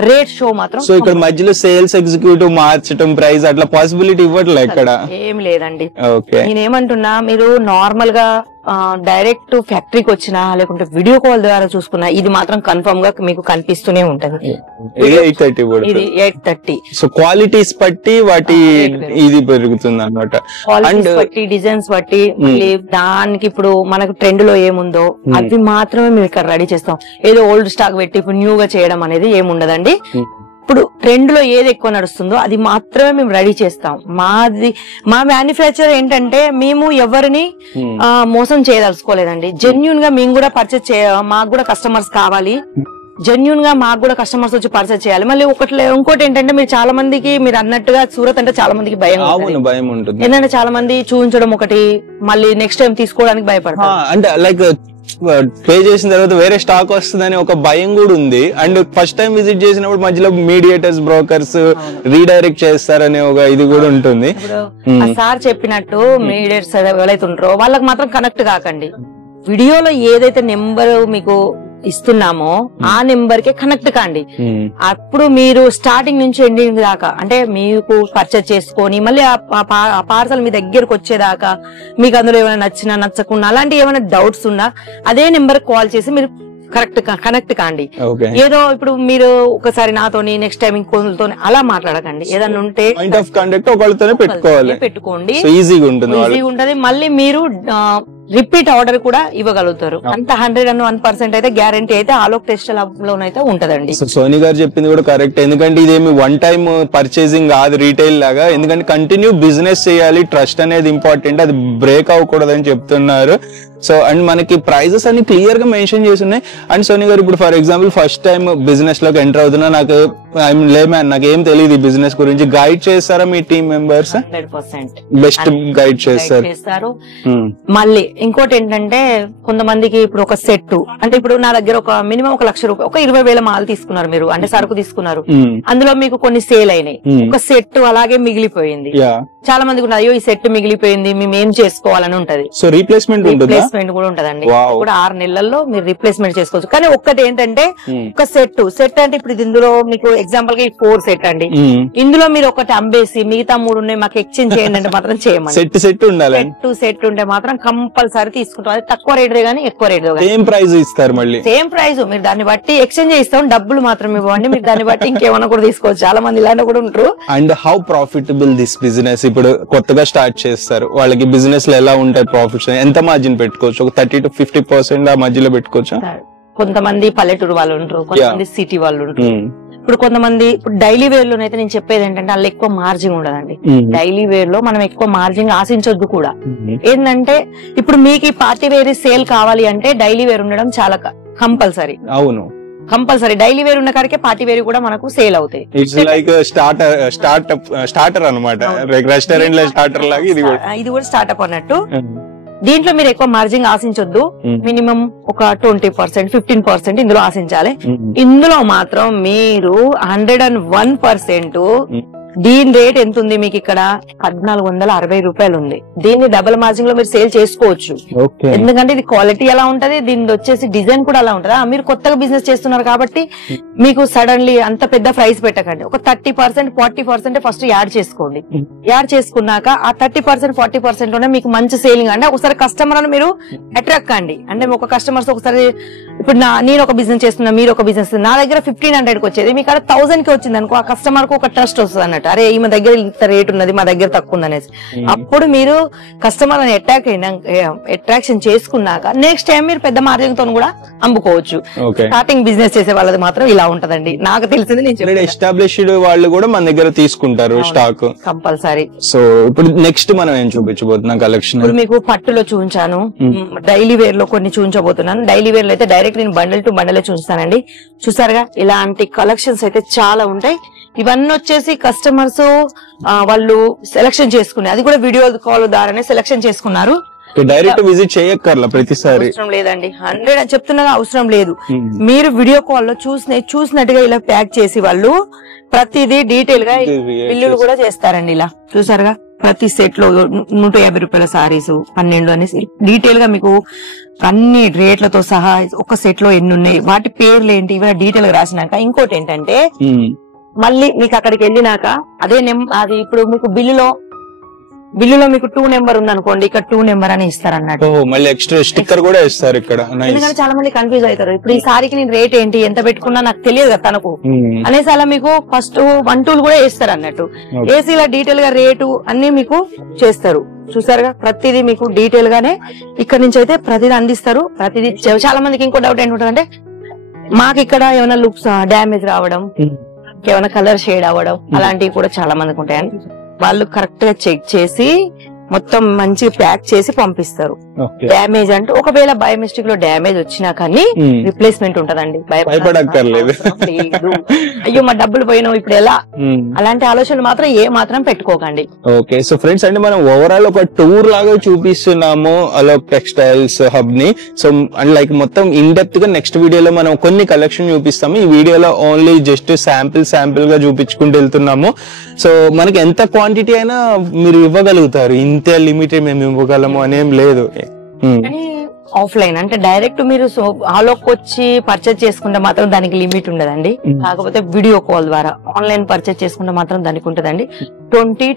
రేట్ షో మాత్రం. సో ఇక్కడ మధ్యలో సేల్స్ ఎగ్జిక్యూటివ్ మార్చడం ప్రైస్ అట్లా పాసిబిలిటీ ఇవ్వట్లే ఇక్కడ? ఏం లేదండి. నేనేమంటున్నా, మీరు నార్మల్ గా డైరెక్ట్ ఫ్యాక్టరీకి వచ్చినా లేకుంటే వీడియో కాల్ ద్వారా చూసుకున్నా ఇది మాత్రం కన్ఫర్మ్ గా మీకు కనిపిస్తూనే ఉంటది. ఇది 830. సో క్వాలిటీస్ బట్టి వాటి ఇది పెరుగుతుంది అన్నమాట. క్వాలిటీస్ బట్టి, డిజైన్స్ బట్టి, మళ్ళీ దానికి ఇప్పుడు మనకు ట్రెండ్ లో ఏముందో అవి మాత్రమే మేము ఇక్కడ రెడీ చేస్తాం. ఏదో ఓల్డ్ స్టాక్ పెట్టి ఇప్పుడు న్యూ గా చేయడం అనేది ఏముండదండి. ఇప్పుడు ట్రెండ్ లో ఏది ఎక్కువ నడుస్తుందో అది మాత్రమే మేము రెడీ చేస్తాం. మా మ్యానుఫ్యాక్చర్ ఏంటంటే మేము ఎవరిని మోసం చేయదలుచుకోలేదండి. జెన్యూన్ గా మేము కూడా పర్చేస్ మాకు కూడా కస్టమర్స్ కావాలి, జెన్యూన్ గా మాకు కూడా కస్టమర్స్ వచ్చి పర్చేస్ చేయాలి. మళ్ళీ ఇంకోటి ఏంటంటే మీరు చాలా మందికి మీరు అన్నట్టుగా సూరత్ అంటే చాలా మందికి భయం ఉంటుంది. ఎందుకంటే చాలా మంది చూపించడం ఒకటి, మళ్ళీ నెక్స్ట్ టైం తీసుకోవడానికి భయపడతారు. అంటే లైక్ పే చేసిన తర్వాత వేరే స్టాక్ వస్తుందని ఒక భయం కూడా ఉంది. అండ్ ఫస్ట్ టైం విజిట్ చేసినప్పుడు మధ్యలో మీడియేటర్స్, బ్రోకర్స్ రీడైరెక్ట్ చేస్తారనే ఒక ఇది కూడా ఉంటుంది. సార్ చెప్పినట్టు మీడియేటర్స్ ఎవరైతే ఉంటారో వాళ్ళకి మాత్రం కనెక్ట్ కాకండి. వీడియోలో ఏదైతే నెంబర్ మీకు ఇస్తున్నామో ఆ నెంబర్ కే కనెక్ట్ కాండి. అప్పుడు మీరు స్టార్టింగ్ నుంచి ఎండింగ్ దాకా అంటే మీకు పర్చేజ్ చేసుకొని మళ్ళీ ఆ పార్సల్ మీ దగ్గరకు వచ్చేదాకా మీకు అందులో ఏమైనా నచ్చినా నచ్చకుండా అలాంటి ఏమైనా డౌట్స్ ఉన్నా అదే నెంబర్ కాల్ చేసి మీరు కనెక్ట్ కాండి. ఏదో ఇప్పుడు మీరు ఒకసారి నాతోని నెక్స్ట్ టైం ఇంకోతో అలా మాట్లాడకండి. ఏదన్నా ఉంటే పాయింట్ ఆఫ్ కాంటాక్ట్ ఒకళ్ళతోనే పెట్టుకోండి, ఈజీగా ఉంటుంది. మళ్ళీ మీరు రిపీట్ ఆర్డర్ కూడా ఇవ్వగలుగుతారు. అంత 101% అయితే గ్యారంటీ అయితే ఆలోక్ టెక్స్టైల్ హబ్ లోనైతే ఉంటదండి. సోని గారు చెప్పింది కూడా కరెక్ట్. ఎందుకంటే ఇదేమి వన్ టైం పర్చేసింగ్ కాదు రీటైల్ లాగా. ఎందుకంటే కంటిన్యూ బిజినెస్ చేయాలి, ట్రస్ట్ అనేది ఇంపార్టెంట్, అది బ్రేక్ అవ్వకూడదని చెప్తున్నారు. సో అండ్ మనకి ప్రైజెస్ అన్ని క్లియర్ గా మెన్షన్ చేసి ఉన్నాయి. అండ్ సోని గారు ఇప్పుడు for example first time business లోకి ఎంటర్ అవుతున్నా, నాకు నాకు ఏం తెలియదు ఈ బిజినెస్ గురించి, గైడ్ చేస్తారా మీ టీమ్ మెంబర్స్? 100% బెస్ట్ గైడ్ చేస్తారు. మళ్ళీ ఇంకోటి ఏంటంటే కొంతమందికి ఇప్పుడు ఒక సెట్ అంటే ఇప్పుడు నా దగ్గర ఒక మినిమం 1 లక్ష రూపాయలు ఒక 20,000 మాల్ తీసుకున్నారు మీరు, అంటే సరుకు తీసుకున్నారు, అందులో మీకు కొన్ని సేల్ అయినాయి, ఒక సెట్ అలాగే మిగిలిపోయింది. చాలా మందికి అయ్యో ఈ సెట్ మిగిలిపోయింది మేము ఏం చేసుకోవాలని ఉంటది. సో రీప్లేస్మెంట్ కూడా ఉంటదండి. కూడా 6 నెలల్లో మీరు రీప్లేస్మెంట్ చేసుకోవచ్చు. కానీ ఒక్కటి ఏంటంటే ఒక సెట్ అంటే ఇప్పుడు ఇందులో మీకు ఎగ్జాంపుల్ గా 4 సెట్ అండి, ఇందులో మీరు ఒకటి అమ్మేసి మిగతా 3 ఉన్నాయి మాకు ఎక్స్చేంజ్ చేయండి అంటే మాత్రం చేయమండి. సెట్ ఉంటే మాత్రం కంపల్సరీ తీసుకుంటాం. అది తక్కువ రేట్ గానీ ఎక్కువ రేట్ సేమ్ ప్రైస్ ఇస్తారు, మళ్ళీ సేమ్ ప్రైస్. మీరు దాన్ని బట్టి ఎక్స్చేంజ్ చేస్తాం, డబ్బులు మాత్రం ఇవ్వండి. మీరు దాన్ని బట్టి ఇంకేమన్నా కూడా తీసుకోవచ్చు. చాలా మంది ఇలాంటి కూడా ఉంటారు. And how profitable this business? ఇప్పుడు కొత్తగా స్టార్ట్ చేస్తారు, వాళ్ళకి బిజినెస్ లో ఎలా ఉంటాయి ప్రాఫిట్స్? ఎంత మార్జిన్ పెట్టుకోవచ్చు? ఒక 30 to 50% ఆ మధ్యలో పెట్టుకోవచ్చా? కొంతమంది పల్లెటూరు వాళ్ళు ఉంటారు, కొంతమంది సిటీ వాళ్ళు ఉంటారు. ఇప్పుడు కొంతమంది ఇప్పుడు డైలీ వేర్ లోనైతే నేను చెప్పేది ఏంటంటే అందులో ఎక్కువ మార్జిన్ ఉండదండి. డైలీ వేర్ లో మనం ఎక్కువ మార్జిన్ ఆశించొద్దు కూడా. ఏంటంటే ఇప్పుడు మీకు పార్టీ వేర్ సేల్ కావాలి అంటే డైలీ వేర్ ఉండడం చాలా కంపల్సరీ. అవును, కంపల్సరీ డైలీ వేర్ ఉన్న కాడికే పార్టీ వేర్ కూడా మనకు సేల్ అవుతాయి. ఇట్స్ లైక్ స్టార్టర్ అన్నమాట, రెస్టారెంట్ లో స్టార్టర్ లాగా ఇది కూడా స్టార్ట్అప్ అన్నట్టు. దీంట్లో మీరు ఎక్కువ మార్జిన్ ఆశించొద్దు. మినిమం ఒక 20%, 15% ఇందులో ఆశించాలి. ఇందులో మాత్రం మీరు 101% దీని రేట్ ఎంత ఉంది మీకు ఇక్కడ 1460 రూపాయలు ఉంది. దీన్ని డబుల్ మార్జిన్ లో మీరు సేల్ చేసుకోవచ్చు. ఎందుకంటే ఇది క్వాలిటీ ఎలా ఉంటది, దీని వచ్చేసి డిజైన్ కూడా అలా ఉంటది. మీరు కొత్తగా బిజినెస్ చేస్తున్నారు కాబట్టి మీకు సడన్లీ అంత పెద్ద ప్రైస్ పెట్టకండి. ఒక 30% 40% ఫస్ట్ యాడ్ చేసుకోండి. యాడ్ చేసుకున్నాక ఆ 30% 40% లోనే మీకు మంచి సేలింగ్. అంటే ఒకసారి కస్టమర్ మీరు అట్రాక్ట్ కండి. అంటే ఒక కస్టమర్స్ ఒకసారి ఇప్పుడు నేను ఒక బిజినెస్ చేస్తున్నా, మీరు ఒక బిజినెస్, నా దగ్గర 1500 కి వచ్చేది మీకు అక్కడ 1000 కి వచ్చింది అనుకో, ఆ కస్టమర్ కు ఒక ట్రస్ట్ వస్తుంది అన్నట్టు. అరే ఈమె దగ్గర ఇంత రేట్ ఉన్నది, మా దగ్గర తక్కువ ఉంది అనేసి. అప్పుడు మీరు కస్టమర్ అట్రాక్షన్ చేసుకున్నాక నెక్స్ట్ టైం మీరు పెద్ద మార్జిన్ తో కూడా అమ్ముకోవచ్చు. స్టార్టింగ్ బిజినెస్ చేసే వాళ్ళది మాత్రం ఇలా ఉంటదండి. నాకు తెలిసింది నేను చెప్పాను. ఎస్టాబ్లిష్డ్ వాళ్ళు కూడా మన దగ్గర తీసుకుంటారు స్టాక్ కంపల్సరీ. సో ఇప్పుడు నెక్స్ట్ మనం ఏం చూపించబోతున్నాం కలెక్షన్? ఇప్పుడు మీకు పట్టులో చూపించాను, డైలీ వేర్ లో కొన్ని చూపించబోతున్నాను. డైలీ వేర్ లో అయితే డైరెక్ట్ నేను బండల్ టు బండలే చూస్తానండి. చూసారుగా ఇలాంటి కలెక్షన్స్ అయితే చాలా ఉంటాయి. ఇవన్నీ వచ్చేసి కస్టమర్స్ వాళ్ళు సెలెక్షన్ చేసుకున్నారు. అది కూడా వీడియో కాల్ ద్వారానే సెలెక్షన్ చేసుకున్నారు. డైరెక్ట్ విజిట్ చేయక్కర్లా ప్రతిసారి అవసరం లేదండి. 100 అని చెప్తున్నా అవసరం లేదు. మీరు వీడియో కాల్ లో చూసినట్టుగా ఇలా ప్యాక్ చేసి వాళ్ళు ప్రతిదీ డీటెయిల్ గా బిల్లులు కూడా చేస్తారండి. ఇలా చూసారుగా ప్రతి సెట్ లో 150 రూపాయల సారీస్ 12 అనేసి డీటెయిల్ గా మీకు అన్ని రేట్లతో సహా ఒక సెట్ లో ఎన్ని ఉన్నాయి, వాటి పేర్లు ఏంటి, ఇవి డీటెయిల్ గా రాసినాక ఇంకోటి ఏంటంటే మళ్ళీ మీకు అక్కడికి వెళ్ళినాక అదే అది ఇప్పుడు మీకు బిల్లులో మీకు 2 నెంబర్ ఉంది అనుకోండి, ఇక్కడ 2 నెంబర్ అని ఇస్తారు అన్నట్టు. మళ్ళీ ఎక్స్ట్రా స్టిక్కర్ కూడా ఇస్తారు ఇక్కడ. ఎందుకంటే చాలా మంది కన్ఫ్యూజ్ అవుతారు. ఇప్పుడు ఈ సారీకి నేను రేట్ ఏంటి, ఎంత పెట్టుకున్నా నాకు తెలియదు కదా తనకు అనేసి అలా మీకు ఫస్ట్ 1 2 కూడా వేస్తారు అన్నట్టు. వేసి ఇలా డీటెయిల్ గా రేటు అన్ని మీకు చేస్తారు. చూసారుగా ప్రతిదీ మీకు డీటెయిల్ గానే ఇక్కడ నుంచి అయితే ప్రతిదీ అందిస్తారు. ప్రతిదీ చాలా మందికి ఇంకో డౌట్ ఏంటంటే మాకు ఇక్కడ ఏమైనా లుక్స్ డ్యామేజ్ రావడం, ఏమైనా కలర్ షేడ్ అవ్వడం అలాంటివి కూడా చాలా మందికి ఉంటాయని వాళ్ళు కరెక్ట్ గా చెక్ చేసి మొత్తం మంచిగా ప్యాక్ చేసి పంపిస్తారు. డ్యామేజ్ అంటే ఒకవేళ బై మిస్టేక్ లో డ్యామేజ్ వచ్చినా కానీ రిప్లేస్మెంట్ ఉంటదండి. భయపడక్కర్లేదు. అయ్యో మా డబ్బులు పోయినావు ఇప్పుడు ఎలా, అలాంటి ఆలోచనలు మాత్రం ఏ మాత్రం పెట్టుకోకండి. ఓకే సో ఫ్రెండ్స్ అంటే మనం ఓవరాల్ ఒక టూర్ లాగా చూపిస్తున్నాము అలోక్ టెక్స్టైల్స్ హబ్ ని. సో అండ్ లైక్ మొత్తం ఇన్ డెప్త్ గా నెక్స్ట్ వీడియోలో మనం కొన్ని కలెక్షన్ చూపిస్తాము. ఈ వీడియోలో ఓన్లీ జస్ట్ శాంపిల్ గా చూపించుకుంటూ వెళ్తున్నాము. సో మనకి ఎంత క్వాంటిటీ అయినా మీరు ఇవ్వగలుగుతారు, ఇంతే లిమిటెడ్ మేము ఇవ్వగలము అనేం లేదు. ఆఫ్లైన్ అంటే డైరెక్ట్ మీరు ఆలోకి వచ్చి పర్చేజ్ చేసుకుంటే మాత్రం దానికి లిమిట్ ఉండదండి. కాకపోతే వీడియో కాల్ ద్వారా ఆన్లైన్ పర్చేజ్ చేసుకుంటే మాత్రం దానికి ఉంటదండి. 20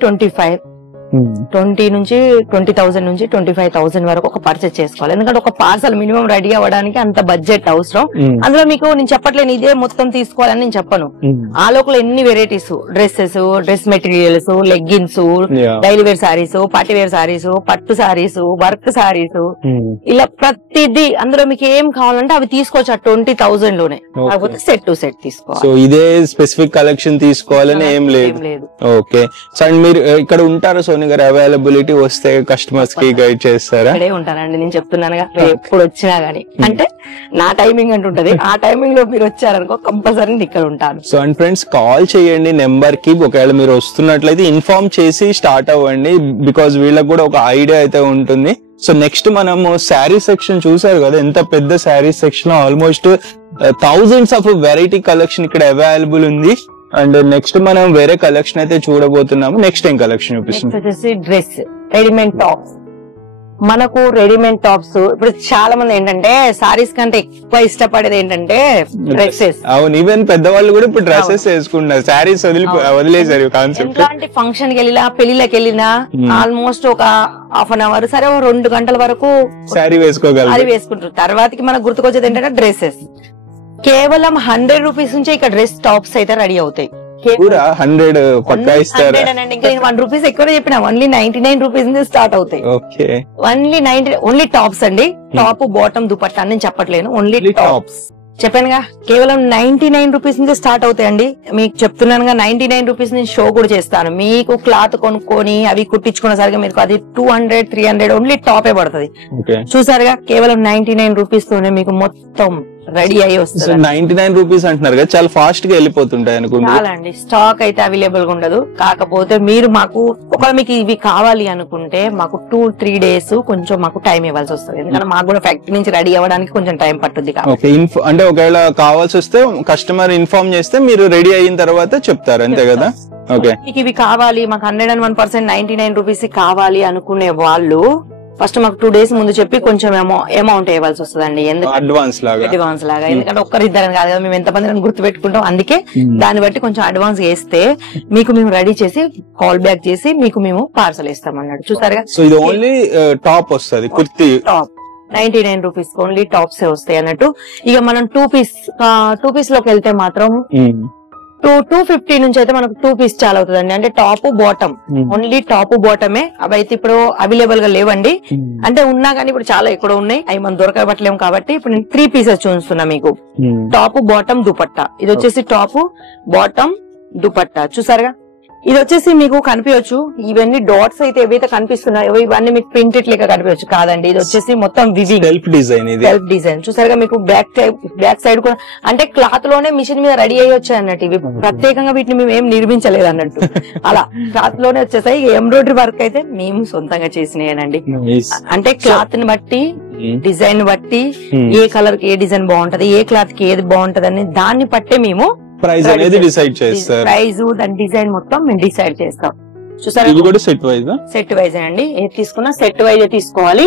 నుంచి 20,000 నుంచి 25,000 వరకు ఒక పర్చేజ్ చేసుకోవాలి. ఎందుకంటే ఒక పార్సల్ మినిమం రెడీ అవ్వడానికి అంత బడ్జెట్ అవసరం. అందులో మీకు నేను చెప్పట్లేను ఇదే మొత్తం తీసుకోవాలని నేను చెప్పను. ఆ లోపల ఎన్ని varieties, dresses, dress materials, leggings, daily wear saris, party wear saris, పట్టు సారీస్, వర్క్ సారీస్, ఇలా ప్రతిదీ అందులో మీకు ఏం కావాలంటే అవి తీసుకోవచ్చు. 20,000 లోనే. కాకపోతే సెట్ టు సెట్ తీసుకోవాలి. సో ఇదే స్పెసిఫిక్ కలెక్షన్ తీసుకోవాలని ఏం లేదు. ఓకే సో అండ్ మీరు ఇక్కడ ఉంటారు సోని గారు, అవైలబిలిటీ వస్తే కస్టమర్స్ కి గైడ్ చేస్తారా? ఇక్కడే ఉంటానండి. నేను చెప్తున్నానుగా ఎప్పుడు వచ్చినా గానీ అంటే నా టైమింగ్ అంటుంటది. ఆ టైమింగ్ లో మీరు వచ్చారనుకో కంపల్సరీ ఇక్కడ ఉంటాను. సో అండ్ ఫ్రెండ్స్ కాల్ చేయండి నెంబర్ కి. ఒకవేళ మీరు వస్తున్నట్లయితే ఇన్ఫార్మ్ చేసి స్టార్ట్ అవ్వండి. బికాజ్ వీళ్ళకి కూడా ఒక ఐడియా అయితే ఉంటుంది. సో నెక్స్ట్ మనము శారీ సెక్షన్ చూసారు కదా, ఎంత పెద్ద sari section, almost thousands of variety collection ఇక్కడ అవైలబుల్ ఉంది. అండ్ నెక్స్ట్ మనం వేరే కలెక్షన్ అయితే చూడబోతున్నాము. నెక్స్ట్ ఏం కలెక్షన్ చూపిస్తుంది? Dress readymade tops. మనకు రెడీమేడ్ టాప్స్ ఇప్పుడు చాలా మంది ఏంటంటే సారీస్ కంటే ఎక్కువ ఇష్టపడేది ఏంటంటే డ్రెస్సెస్. అవును, ఈవెన్ పెద్దవాళ్ళు కూడా ఇప్పుడు డ్రెస్సెస్ వేసుకుంటారు, సారీస్ వదిలేసారు కాన్సెప్ట్. ఎలాంటి ఫంక్షన్ కి వెళ్ళినా పెళ్లికి వెళ్ళినా ఆల్మోస్ట్ ఒక హాఫ్ అన్ అవర్ సరే 2 గంటల వరకు సారీ వేసుకోగలరు, అది వేసుకుంటారు. తర్వాతకి మనకు గుర్తుకొచ్చేది ఏంటంటే డ్రెస్సెస్. కేవలం 100 రూపీస్ నుంచి ఇక్కడ డ్రెస్ టాప్స్ అయితే రెడీ అవుతాయి. 100 పక్కా ఇస్తారు. ఇంకా 1 రూపీస్ ఎక్కువ చెప్పిన ఓన్లీ 99 రూపీస్ నుంచి స్టార్ట్ అవుతాయి. ఓన్లీ టాప్స్ అండి. టాప్ బాటమ్ దుపట్టా నేను చెప్పట్లేను, ఓన్లీ టాప్స్ చెప్పానుగా. కేవలం 99 రూపీస్ నుంచి స్టార్ట్ అవుతాయండి. మీకు చెప్తున్నానుగా 99 రూపీస్ నుంచి షో కూడా చేస్తాను. మీకు క్లాత్ కొనుక్కొని అవి కుట్టించుకున్న సరిగా మీకు అది 200 300 ఓన్లీ టాపే పడుతుంది. చూసారుగా కేవలం 99 రూపీస్ తోనే మీకు మొత్తం రెడీ అయ్యి వస్తుంది. 99 రూపీస్ అంటున్నారు కదా, చాలా ఫాస్ట్ గా వెళ్ళిపోతుంటాయి అనుకుంటా. చాలా అండి, స్టాక్ అయితే అవైలబుల్ గా ఉండదు. కాకపోతే మీరు మాకు ఒకవేళ మీకు ఇవి కావాలి అనుకుంటే మాకు 2-3 డేస్ కొంచెం మాకు టైం ఇవ్వాల్సి వస్తుంది. ఎందుకంటే మాకు కూడా ఫ్యాక్టరీ నుంచి రెడీ అవ్వడానికి కొంచెం టైం పట్టుద్ది. అంటే ఒకవేళ కావాల్సి వస్తే కస్టమర్ ఇన్ఫార్మ్ చేస్తే మీరు రెడీ అయిన తర్వాత చెప్తారు అంతే కదా? ఓకే. మీకు ఇవి కావాలి, మాకు 101% 99 రూపీస్ కావాలి అనుకునే వాళ్ళు ఫస్ట్ మాకు 2 days ముందు చెప్పి కొంచెం అమౌంట్ ఇవ్వాల్సి వస్తుందండి. అడ్వాన్స్ లాగా ఎందుకంటే ఒక్కరిద్దరం కాదు కదా, మేము ఎంత మంది గుర్తు పెట్టుకుంటాం. అందుకే దాన్ని బట్టి కొంచెం అడ్వాన్స్ వేస్తే మీకు మేము రెడీ చేసి కాల్ బ్యాక్ చేసి మీకు మేము పార్సల్ ఇస్తాం అన్నట్టు. చూసారుగా. సో ఇది ఓన్లీ టాప్ వస్తుంది, kurti top 99 rupees only tops వస్తాయి అన్నట్టు. ఇక మనం 2 పీస్ లోకి వెళ్తే మాత్రం 250 నుంచి అయితే మనకు 2 పీస్ చాలా అవుతుందండి. అంటే టాప్ బాటమ్, ఓన్లీ టాప్ బాటమే. అవి అయితే ఇప్పుడు అవైలబుల్ గా లేవండి. అంటే ఉన్నా కానీ ఇప్పుడు చాలా ఎక్కువ ఉన్నాయి, అవి మనం దొరకబట్టలేము. కాబట్టి ఇప్పుడు నేను 3 పీసెస్ చూస్తున్నా మీకు. టాప్ బాటమ్ దుపట్టా, ఇది వచ్చేసి టాప్ బాటమ్ దుపట్టా. చూసారుగా. ఇది వచ్చేసి మీకు కనిపించచ్చు, ఇవన్నీ డాట్స్ అయితే ఏవైతే కనిపిస్తున్నాయో ఇవన్నీ మీకు ప్రింటెడ్ లెక్క కనిపించచ్చు. కాదండి, ఇది వచ్చేసి మొత్తం వివింగ్ సెల్ఫ్ డిజైన్. చూసారుగా. మీకు బ్యాక్ సైడ్ కూడా అంటే క్లాత్ లోనే మిషన్ మీద రెడీ అయ్యి వచ్చాయి అన్నట్టు. ఇవి ప్రత్యేకంగా వీటిని మేము ఏం నిర్మించలేదు అన్నట్టు, అలా క్లాత్ లోనే వచ్చేసాయి. ఎంబ్రాయిడరీ వర్క్ అయితే మేము సొంతంగా చేసినాయనండి. అంటే క్లాత్ ని బట్టి, డిజైన్ బట్టి, ఏ కలర్ కి ఏ డిజైన్ బాగుంటది, ఏ క్లాత్ కి ఏది బాగుంటది అని దాన్ని బట్టే మేము ప్రైస్ అనేది డిసైడ్ చేస్తారు. ప్రైస్ దాని డిజైన్ మొత్తం మేము డిసైడ్ చేస్తాం. చూసారా. ఇది కూడా సెట్ వైజ్ అండి. ఏది తీసుకున్నా సెట్ వైజ్ తీసుకోవాలి.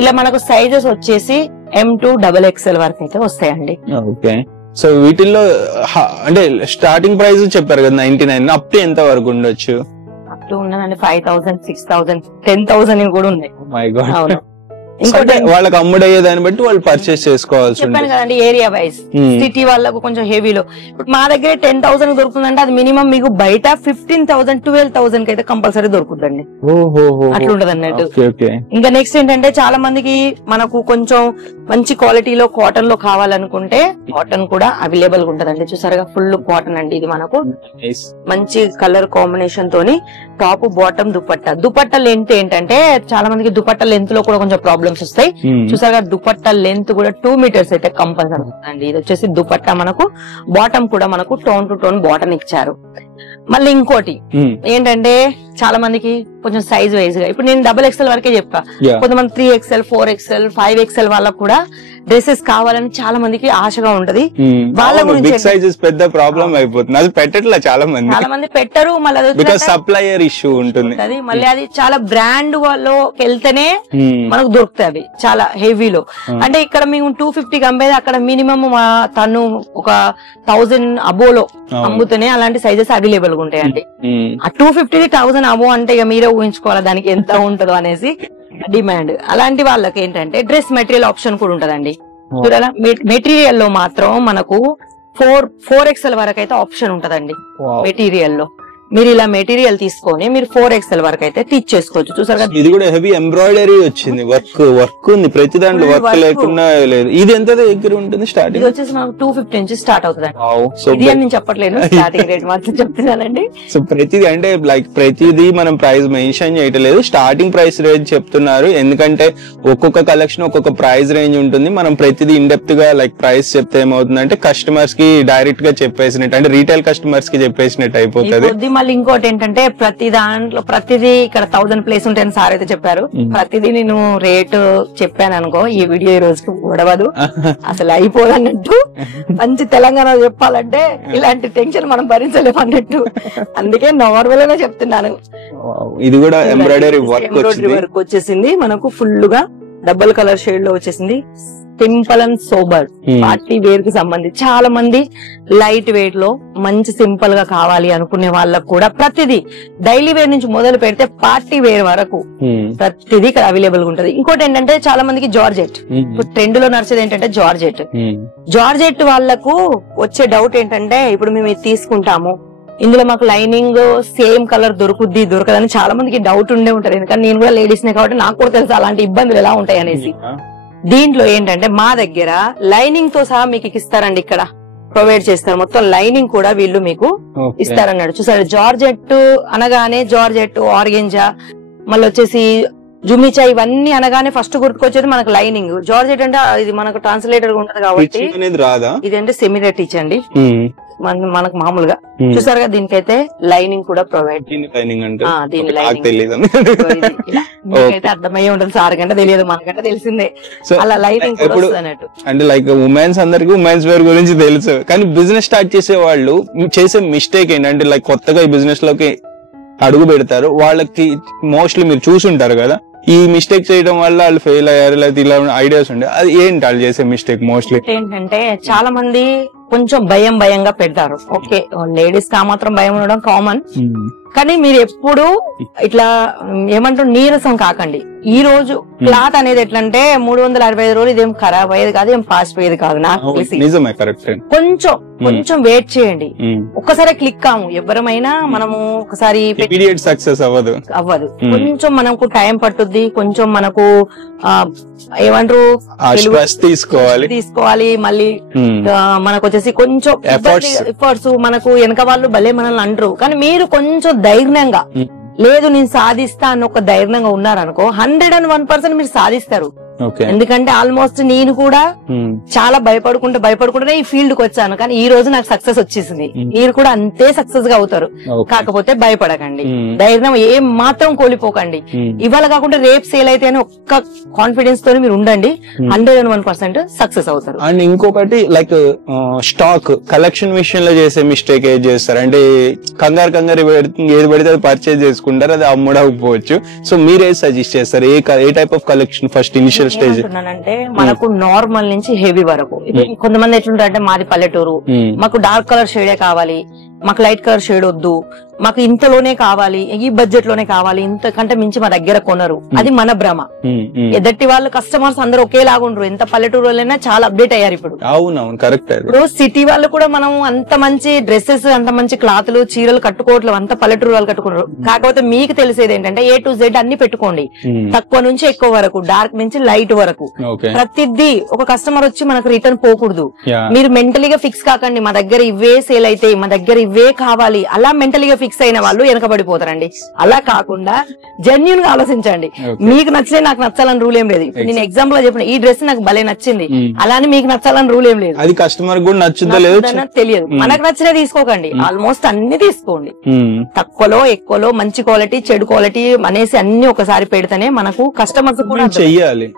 ఇలా మనకు సైజెస్ వచ్చేసి M2 XXL వరకు అయితే వస్తాయండి. ఓకే. సో వీటిల్లో అంటే స్టార్టింగ్ ప్రైస్ చెప్పారు కదా 99, అప్ టు ఎంత వరకు ఉండొచ్చు? అప్ టు ఉన్నదండి 5000, 6000, 10,000 కూడా ఉన్నాయి. My God. అవును. ఇంకోటి వాళ్ళకి అమ్ముడయ్యే దాన్ని బట్టి వాళ్ళు పర్చేస్ చేసుకోవాల్సి చెప్పాను కదండి, ఏరియా వైజ్. సిటీ వాళ్ళకు కొంచెం హెవీలో ఇప్పుడు మా దగ్గర 10,000 దొరుకుతుందంటే అది మినిమం మీకు బయట 15,000, 12,000 కి అయితే కంపల్సరీ దొరుకుతుందండి. అట్లుంటది అన్నట్టు. ఇంకా నెక్స్ట్ ఏంటంటే చాలా మందికి మనకు కొంచెం మంచి క్వాలిటీలో కాటన్ లో కావాలనుకుంటే కాటన్ కూడా అవైలబుల్ గా ఉంటదండి. చూసారుగా. ఫుల్ కాటన్ అండి. ఇది మనకు మంచి కలర్ కాంబినేషన్ తోని top bottom dupatta. Dupatta length ఏంటంటే చాలా మందికి దుపట్టా లెంత్ లో కూడా కొంచెం ప్రాబ్లమ్స్ వస్తాయి. చూసారుగా. దుపట్టా లెంత్ కూడా 2 meters అయితే కంపల్సరీ ఉంటుందండి. ఇది వచ్చేసి దుపట్టా మనకు. బాటమ్ కూడా మనకు టోన్ టు టోన్ బాటమ్ ఇచ్చారు. మళ్ళీ ఇంకోటి ఏంటంటే చాలా మందికి కొంచెం సైజ్ వైజ్ గా ఇప్పుడు నేను XXL వరకే చెప్పా. కొంతమంది 3XL, 4XL, 5XL వాళ్ళకు కూడా డ్రెస్సెస్ కావాలని చాలా మందికి ఆశగా ఉంటది. వాళ్ళ గురించి సైజెస్ పెద్ద ప్రాబ్లం అయిపోతుంది. అది పెట్టట్లే చాలా మంది పెట్టరు. మళ్ళీ సప్లయర్ ఇష్యూ ఉంటుంది. మళ్ళీ అది చాలా బ్రాండ్ వాళ్ళకి వెళ్తేనే మనకు దొరుకుతాయి అవి చాలా హెవీలో. అంటే ఇక్కడ మేము 250 అమ్మేది అక్కడ మినిమం తను ఒక 1000 అబోలో అమ్ముతూనే అలాంటి సైజెస్ అవైలబుల్ గా ఉంటాయండి. ఆ 250 1000 అబో అంటే ఇక మీరే ఊహించుకోవాలి దానికి ఎంత ఉంటుందో అనేసి డిమాండ్. అలాంటి వాళ్ళకి ఏంటంటే డ్రెస్ మెటీరియల్ ఆప్షన్ కూడా ఉంటదండి. చూడాలా. మెటీరియల్ లో మాత్రం మనకు 4XL వరకు అయితే ఆప్షన్ ఉంటదండి మెటీరియల్ లో. మీరు ఇలా మెటీరియల్ తీసుకొని మీరు 4XL వరకు అయితే టీచ్ చేసుకోవచ్చు. చూసారు కదా. ఇది కూడా హెవీ ఎంబ్రాయిడరీ వచ్చింది, వర్క్ ఉంది ప్రతి దాంట్లో, వర్క్ లేకుండా లేదు. ఇది ఎంత దగ్గర ఉంటుంది స్టార్టింగ్? ఇది వచ్చేసి మనకు 250 నుంచి స్టార్ట్ అవుతుంది. ఇది నేను చెప్పట్లేదు, స్టార్టింగ్ రేట్ మాత్రం చెప్తున్నానండి. సో ప్రతిదీ అంటే లైక్ ప్రతిదీ మనం ప్రైస్ మెన్షన్ చేయట్లేదు, స్టార్టింగ్ ప్రైస్ రేంజ్ చెప్తున్నారు. ఎందుకంటే ఒక్కొక్క కలెక్షన్ ఒక్కొక్క ప్రైస్ రేంజ్ ఉంటుంది. మనం ప్రతిదీ ఇన్ డెప్త్ గా లైక్ ప్రైస్ చెప్తే ఏమవుతుందంటే కస్టమర్స్ కి డైరెక్ట్ గా చెప్పేసినట్టు, అంటే రీటైల్ కస్టమర్స్ కి చెప్పేసినట్టు అయిపోతుంది. మళ్ళీ ఇంకోటి ఏంటంటే ప్రతి దాంట్లో ప్రతిదీ ఇక్కడ 1000 ప్లేస్ ఉంటాయని సార్ అయితే చెప్పారు. ప్రతిదీ నేను రేటు చెప్పాను అనుకో, ఈ వీడియో ఈ రోజుకి గొడవదు, అసలు అయిపోదన్నట్టు. మంచి తెలంగాణ చెప్పాలంటే ఇలాంటి టెన్షన్ మనం భరించలేము అన్నట్టు. అందుకే నార్మల్ గా చెప్తున్నాను. ఇది కూడా ఎంబ్రాయిడరీ వర్క్ వచ్చేసింది మనకు ఫుల్ గా డబుల్ కలర్ షేడ్ లో వచ్చేసింది. Simple and sober party wear కి సంబంధించి చాలా మంది లైట్ వెయిట్ లో మంచి సింపుల్ గా కావాలి అనుకునే వాళ్ళకు కూడా ప్రతిదీ డైలీ వేర్ నుంచి మొదలు పెడితే పార్టీ వేర్ వరకు ప్రతిదీ ఇక్కడ అవైలబుల్ గా ఉంటది. ఇంకోటి ఏంటంటే చాలా మందికి జార్జెట్, ఇప్పుడు ట్రెండ్ లో నడిచేది ఏంటంటే జార్జెట్ వాళ్ళకు వచ్చే డౌట్ ఏంటంటే ఇప్పుడు మేము ఇది తీసుకుంటాము, ఇందులో మాకు లైనింగ్ సేమ్ కలర్ దొరకదని చాలా మందికి డౌట్ ఉండే ఉంటది. ఎందుకంటే నేను కూడా లేడీస్ నే కాబట్టి నాకు కూడా తెలుసు అలాంటి ఇబ్బందులు ఎలా ఉంటాయి అనేసి. దీంట్లో ఏంటంటే మా దగ్గర లైనింగ్ తో సహా మీకు ఇస్తారండి, ఇక్కడ ప్రొవైడ్ చేస్తారు. మొత్తం లైనింగ్ కూడా వీళ్ళు మీకు ఇస్తారన్నాడు. చూసారు. జార్జెట్ అనగానే జార్జెట్, ఆర్గెంజా, మళ్ళీ వచ్చేసి జుమిచా, ఇవన్నీ అనగానే ఫస్ట్ గుర్తుకొచ్చేది మనకు లైనింగ్. జార్జెట్ అంటే ఇది మనకు ట్రాన్స్లేటర్ ఉంటది కాబట్టి ఇదంటే సెమీ టీచ్ అండి. మనకు మామూలుగా చూసారుగా, దీనికైతే లైనింగ్ కూడా ప్రొవైడ్. లైనింగ్ అంటే దీని లైనింగ్ తెలియదు, మీకైతే అర్థమయ్యే ఉంటుంది, సార్ కంటే తెలియదు, మనకంటే తెలిసిందే. అలా లైనింగ్ కూడా వస్తుంది అన్నట్టు. అంటే లైక్ ఉమెన్స్ అందరికి ఉమెన్స్ వేర్ గురించి తెలుసు, కానీ బిజినెస్ స్టార్ట్ చేసే వాళ్ళు చేసే మిస్టేక్ ఏంటంటే లైక్ కొత్తగా ఈ బిజినెస్ లోకి అడుగు పెడతారు, వాళ్ళకి మోస్ట్లీ మీరు చూసుంటారు కదా, ఈ మిస్టేక్ చేయడం వల్ల వాళ్ళు ఫెయిల్ అయ్యారు, లేకపోతే ఇలా ఐడియాస్ ఉండే, అది ఏంటి వాళ్ళు చేసే మిస్టేక్ మోస్ట్లీ ఏంటంటే చాలా మంది కొంచెం భయంగా పెడతారు. ఓకే, లేడీస్ కా మాత్రం భయం ఉండడం కామన్, కానీ మీరు ఎప్పుడు ఇట్లా ఏమంటారు నీరసం కాకండి. ఈ రోజు క్లాత్ అనేది ఎట్లంటే 365 రోజులు ఇదేం ఖరాబ్ అయ్యేది కాదు, ఏం పాస్ట్ పోయేది కాదు. నాకు తెలిసి నిజమే, కరెక్ట్. కొంచెం వెయిట్ చేయండి, ఒక్కసారి క్లిక్ కాము. ఎవరమైనా మనము ఒకసారి సక్సెస్ అవ్వదు. కొంచెం మనకు టైం పట్టుద్ది, కొంచెం మనకు ఏమంటారు తీసుకోవాలి. మళ్ళీ మనకు వచ్చేసి కొంచెం ఎఫర్ట్స్, మనకు వెనక వాళ్ళు భలే మనల్ని అంటారు, కానీ మీరు కొంచెం ధైర్యంగా లేదు నేను సాధిస్తా అని ఒక ధైర్యంగా ఉన్నారనుకో 101% మీరు సాధిస్తారు. ఎందుకంటే ఆల్మోస్ట్ నేను కూడా చాలా భయపడుకుంటే ఈ ఫీల్డ్ కి వచ్చాను, కానీ ఈ రోజు నాకు సక్సెస్ వచ్చేసింది. మీరు కూడా అంతే సక్సెస్ గా అవుతారు. కాకపోతే భయపడకండి, ధైర్యం ఏం మాత్రం కోల్పోకండి. ఇవాళ కాకుండా రేపు సేల్ అయితే అని ఒక్క కాన్ఫిడెన్స్ తో మీరు ఉండండి, 101% సక్సెస్ అవుతారు. అండ్ ఇంకొకటి లైక్ స్టాక్ కలెక్షన్ విషయంలో చేసే మిస్టేక్ ఏది చేస్తారు అంటే కంగారు ఏది పడితే అది పర్చేజ్ చేసుకుంటారు, అది అమ్ముడకపోవచ్చు. సో మీరు ఏది సజెస్ట్ చేస్తారు, ఏ type of collection first initial stage? అంటే మనకు నార్మల్ నుంచి హెవీ వరకు. కొంతమంది ఎట్లుంటారంటే మాది పల్లెటూరు, మాకు డార్క్ కలర్ షేడే కావాలి, మాకు లైట్ కలర్ షేడ్ వద్దు, మాకు ఇంతలోనే కావాలి, ఈ బడ్జెట్ లోనే కావాలి, ఇంతకంటే మించి మా దగ్గర కొనరు. అది మన భ్రమ. ఎదటి వాళ్ళు కస్టమర్స్ అందరూ ఒకేలాగా ఉండరు. ఎంత పల్లెటూరు వాళ్ళైనా చాలా అప్డేట్ అయ్యారు ఇప్పుడు. అవునవును, కరెక్ట్. ఇప్పుడు సిటీ వాళ్ళు కూడా మనం అంత మంచి డ్రెస్సెస్, అంత మంచి క్లాత్లు, చీరలు కట్టుకోవట్లేదు, అంత పల్లెటూరు వాళ్ళు కట్టుకున్నారు. కాకపోతే మీకు తెలిసేది ఏంటంటే A to Z అన్ని పెట్టుకోండి, తక్కువ నుంచి ఎక్కువ వరకు, డార్క్ నుంచి లైట్ వరకు. ప్రతిదీ ఒక కస్టమర్ వచ్చి మనకు రిటర్న్ పోకూడదు. మీరు మెంటలీగా ఫిక్స్ కాకండి, మా దగ్గర ఇవే సేల్ అయితే, మా దగ్గర ఇవే కావాలి, అలా మెంటలీగా ఫిక్స్ అయిన వాళ్ళు వెనకబడిపోతారండి. అలా కాకుండా జెన్యూన్ గా ఆలోచించండి. మీకు నచ్చితే నాకు నచ్చాలని రూల్ ఏం లేదు. నేను ఎగ్జాంపుల్ గా చెప్పిన ఈ డ్రెస్ నాకు భలే నచ్చింది, అలానే మీకు నచ్చాలని రూల్ ఏం లేదు. అది కస్టమర్ కూడా నచ్చుందో లేదో తెలియదు. మనకు నచ్చినా తీసుకోకండి, ఆల్మోస్ట్ అన్ని తీసుకోండి. తక్కువలో ఎక్కువలో మంచి క్వాలిటీ చెడు క్వాలిటీ అనేసి అన్ని ఒకసారి పెడితేనే మనకు కస్టమర్స్ కూడా చెయ్యాలి,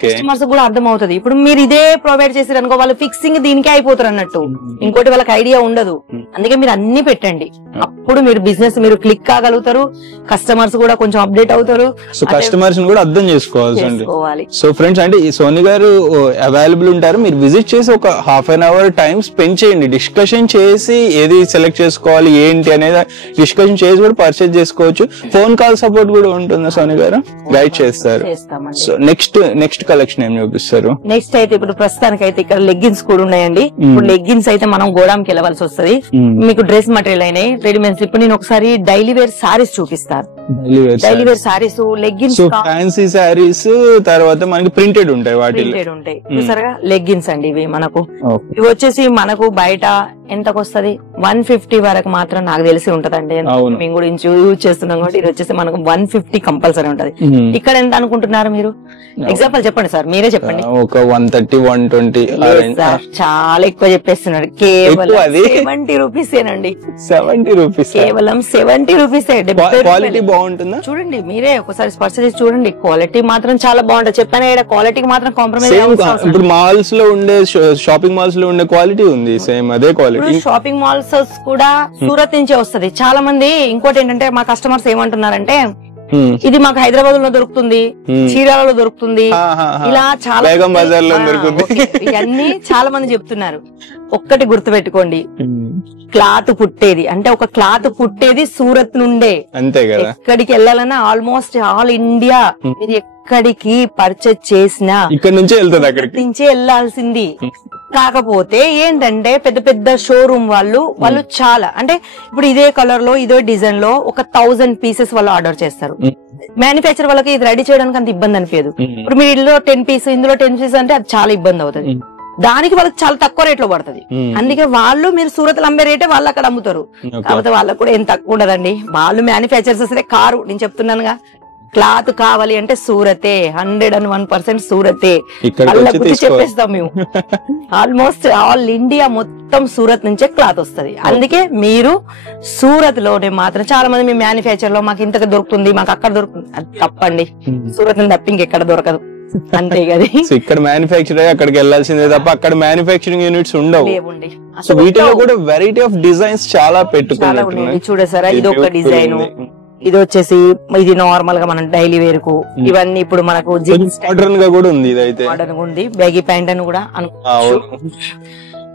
కస్టమర్స్ కూడా అర్థం అవుతుంది. ఇప్పుడు మీరు ఇదే ప్రొవైడ్ చేసారు అనుకో, వాళ్ళు ఫిక్సింగ్ దీనికే అయిపోతారు అన్నట్టు, ఇంకోటి వాళ్ళకి ఐడియా ఉండదు. అందుకే మీరు అన్ని పెట్టండి, అప్పుడు మీరు బిజినెస్ మీరు క్లిక్ కాగలుగుతారు, కస్టమర్స్ కూడా కొంచెం అప్డేట్ అవుతారు. సో కస్టమర్స్ కూడా అర్థం చేసుకోవాలి. సో ఫ్రెండ్స్, అంటే ఈ సోని గారు అవైలబుల్ ఉంటారు, మీరు విజిట్ చేసి ఒక ½ an hour టైం స్పెండ్ చేయండి, డిస్కషన్ చేసి ఏది సెలెక్ట్ చేసుకోవాలి ఏంటి అనేది డిస్కషన్ చేసి కూడా పర్చేజ్ చేసుకోవచ్చు. ఫోన్ కాల్ సపోర్ట్ కూడా ఉంటుంది, సోని గారు గైడ్ చేస్తారు. సో నెక్స్ట్ కలెక్షన్ ఏం చూపిస్తారు? నెక్స్ట్ అయితే ఇప్పుడు ప్రస్తుతానికి అయితే ఇక్కడ లెగ్గిన్స్ కూడా ఉన్నాయండి. ఇప్పుడు లెగ్గిన్స్ అయితే మనం గోడాంకి వెళ్ళవలసి వస్తుంది. మీకు డ్రెస్ మెటీరియల్ అయినాయి, రెడీమేడ్స్. ఇప్పుడు నేను ఒకసారి డైలీ వేర్ సారీస్ చూపిస్తాను. Daily wear saris, leggings, fancy saris, తర్వాత మనకి ప్రింటెడ్ ఉంటాయి, ప్రింటెడ్ ఉంటాయి. చూసారుగా లెగ్గిన్స్ అండి ఇవి. మనకు ఇవి వచ్చేసి మనకు బయట ఎంతకు వస్తుంది 150 వరకు మాత్రం నాకు తెలిసి ఉంటదండి. మేము కూడా యూజ్ చేస్తున్నాం కాబట్టి ఇది వచ్చేసి మనకు 150 కంపల్సరీ ఉంటది. ఇక్కడ ఎంత అనుకుంటున్నారు మీరు? ఎగ్జాంపుల్ చెప్పండి సార్, మీరే చెప్పండి. ఒక 130, 120 చాలా ఎక్కువ చెప్పేస్తున్నారు. కేవలం 70 రూపీసేనండి. 70 రూపీస్, కేవలం 70 రూపీసే. క్వాలిటీ బాగుంటుందా? చూడండి, మీరే ఒకసారి స్పర్శ చేసి చూడండి. క్వాలిటీ మాత్రం చాలా బాగుంటుంది. చెప్పాను ఇక్కడ క్వాలిటీకి మాత్రం కాంప్రమైజ్. ఇప్పుడు మాల్స్ లో ఉండే, షాపింగ్ మాల్స్ లో ఉండే క్వాలిటీ ఉంది, సేమ్ అదే క్వాలిటీ. షాపింగ్ మాల్స్ కూడా సూరత్ నుంచే వస్తుంది. చాలా మంది ఇంకోటి ఏంటంటే మా కస్టమర్స్ ఏమంటున్నారంటే ఇది మాకు హైదరాబాద్ లో దొరుకుతుంది, చీరాలలో దొరుకుతుంది, ఇలా చాలా ఇవన్నీ చాలా మంది చెప్తున్నారు. ఒక్కటి గుర్తుపెట్టుకోండి, క్లాత్ పుట్టేది అంటే ఒక క్లాత్ పుట్టేది సూరత్ నుండే. అంతే కదా. ఎక్కడికి వెళ్ళాలన్నా ఆల్మోస్ట్ ఆల్ ఇండియా మీరు ఎక్కడికి పర్చేజ్ చేసినా ఇక్కడ నుంచే వెళ్తుంది, అక్కడికి నుంచే వెళ్లాల్సింది. కాకపోతే ఏంటంటే పెద్ద పెద్ద షోరూమ్ వాళ్ళు చాలా అంటే ఇప్పుడు ఇదే కలర్ లో ఇదే డిజైన్ లో ఒక 1000 పీసెస్ వాళ్ళు ఆర్డర్ చేస్తారు. మ్యానుఫ్యాక్చర్ వాళ్ళకి ఇది రెడీ చేయడానికి అంత ఇబ్బంది అనిపించదు. ఇప్పుడు మీరు ఇందులో 10 పీస్ ఇందులో 10 పీస్ అంటే అది చాలా ఇబ్బంది అవుతుంది. దానికి వాళ్ళకి చాలా తక్కువ రేట్ లో పడుతుంది. అందుకే వాళ్ళు మీరు సూరత్ లో అమ్మే రేటే వాళ్ళు అక్కడ అమ్ముతారు. కాకపోతే వాళ్ళకి కూడా ఏం తక్కువ ఉండదండి. వాళ్ళు మ్యానుఫ్యాక్చర్స్ అసలే కారు, నేను చెప్తున్నానుగా క్లాత్ కావాలి అంటే సూరతే, 101% సూరతే. ఇక్కడికి వచ్చి గురించి చెప్పేస్తాం మేము. ఆల్మోస్ట్ ఆల్ ఇండియా మొత్తం సూరత్ నుంచే క్లాత్ వస్తది. అందుకే మీరు సూరత్ లోనే మాత్రం, చాలా మంది మీ మ్యానుఫ్యాక్చర్ లో మాకు ఇంతకు దొరుకుతుంది, మాకు అక్కడ దొరుకుతుంది, అది తప్పండి. సూరత్ నుంచి తప్ప ఇంకెక్కడ దొరకదు, అంతే కదా. ఇక్కడ మ్యానుఫ్యాక్చర్ అయ్యి అక్కడికి వెళ్ళాల్సిందే తప్ప అక్కడ మ్యానుఫ్యాక్చరింగ్ యూనిట్స్ ఉండవు. సో వీటిలో కూడా వెరైటీ ఆఫ్ డిజైన్స్ చాలా పెట్టుకున్నారు. చూడసారా, ఇది ఒక డిజైన్, ఇది వచ్చేసి ఇది నార్మల్ గా మనం డైలీ వేర్ కు, ఇవన్నీ ఇప్పుడు మనకు జీన్స్ మోడర్న్ గా కూడా ఉంది, ఇది అయితే మోడర్న్ ఉంది, బ్యాగీ ప్యాంట్ అని కూడా అనుకోవచ్చు.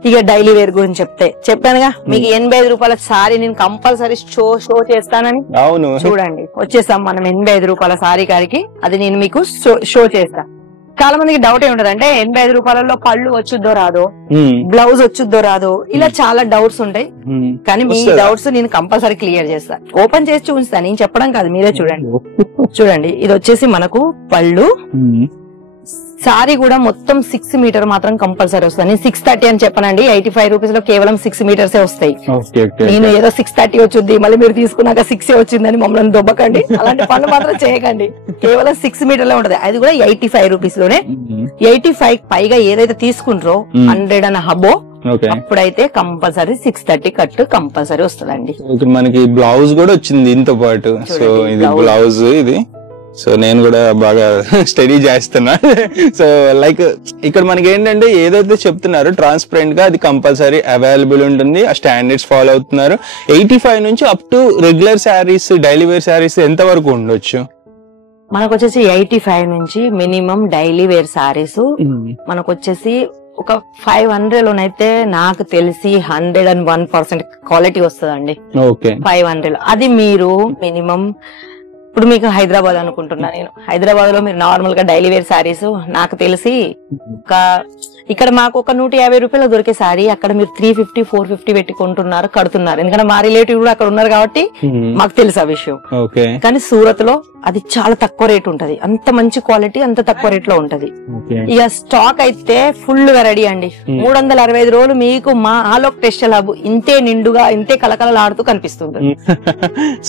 ఇక డైలీ వేర్ గురించి చెప్పానుగా, మీకు 85 రూపాయల సారీ నేను కంపల్సరీ షో చేస్తానని. అవును, చూడండి వచ్చేసాం మనం 85 రూపాయల సారీ కాడికి. అది నేను మీకు షో చేస్తా. చాలా మందికి డౌట్ ఏ ఉండదు, అంటే 85 రూపాయలలో పళ్ళు వచ్చుద్దో రాదో, బ్లౌజ్ వచ్చుద్దో రాదో, ఇలా చాలా డౌట్స్ ఉంటాయి. కానీ మీ డౌట్స్ నేను కంపల్సరీ క్లియర్ చేస్తా. ఓపెన్ చేసి చూపిస్తా, నేను చెప్పడం కాదు, మీరే చూడండి. చూడండి, ఇది వచ్చేసి మనకు పళ్ళు. సారీ కూడా మొత్తం 6 మీటర్ మాత్రం కంపల్సరీ వస్తుంది. నేను 630 అని చెప్పనండి, 85 రూపీస్ లో కేవలం 6 మీటర్స్ వస్తాయి. నేను ఏదో 630 వచ్చింది మళ్ళీ మీరు తీసుకున్నాక 6 వచ్చిందని మమ్మల్ని దొబ్బకండి, అలాంటి పనులు మాత్రం చేయకండి. కేవలం 6 మీటర్లే ఉంటది, అది కూడా 85 రూపీస్ లోనే. 85 పైగా ఏదైతే తీసుకుంటారో 100 అన్న హబో, అప్పుడైతే కంపల్సరీ 630 కట్ కంపల్సరీ వస్తుందండి. మనకి బ్లౌజ్ కూడా వచ్చింది దీంతో పాటు. సో ఇది బ్లౌజ్, ఇది సో నేను కూడా బాగా స్టడీ చేస్తున్నా. సో లైక్ ఇక్కడ మనకి ఏంటంటే ఏదైతే చెప్తున్నారో ట్రాన్స్పరెంట్ గా అది కంపల్సరీ అవైలబుల్ ఉంటుంది, ఆ స్టాండర్డ్స్ ఫాలో అవుతున్నారు. 85 నుంచి up to regular saris, daily wear saris ఎంత వరకు ఉండొచ్చు? మనకు వచ్చేసి 85 నుంచి మినిమం డైలీ వేర్ శారీస్ మనకు వచ్చేసి ఒక 500 లోనైతే నాకు తెలిసి 101% క్వాలిటీ వస్తుందండి. 500 అది మీరు మినిమం. ఇప్పుడు మీకు హైదరాబాద్ అనుకుంటున్నా నేను, హైదరాబాద్ లో మీరు నార్మల్ గా డైలీ వేర్ శారీస్ నాకు తెలిసి ఇక్కడ మాకు ఒక 150 రూపాయలు దొరికే శారీ అక్కడ మీరు 350, 450 పెట్టి కొంటున్నారు, కడుతున్నారు. ఎందుకంటే మా రిలేటివ్ కూడా అక్కడ ఉన్నారు కాబట్టి మాకు తెలుసు ఆ విషయం. కానీ సూరత్ లో అది చాలా తక్కువ రేట్ ఉంటది, అంత మంచి క్వాలిటీ అంత తక్కువ రేట్ లో ఉంటది. ఇక స్టాక్ అయితే ఫుల్ గా రెడీ అండి. 365 రోజులు మీకు మా ఆలోక్ టెక్స్టైల్ హబ్ ఇంతే నిండుగా, ఇంతే కలకలలాడుతూ కనిపిస్తుంది.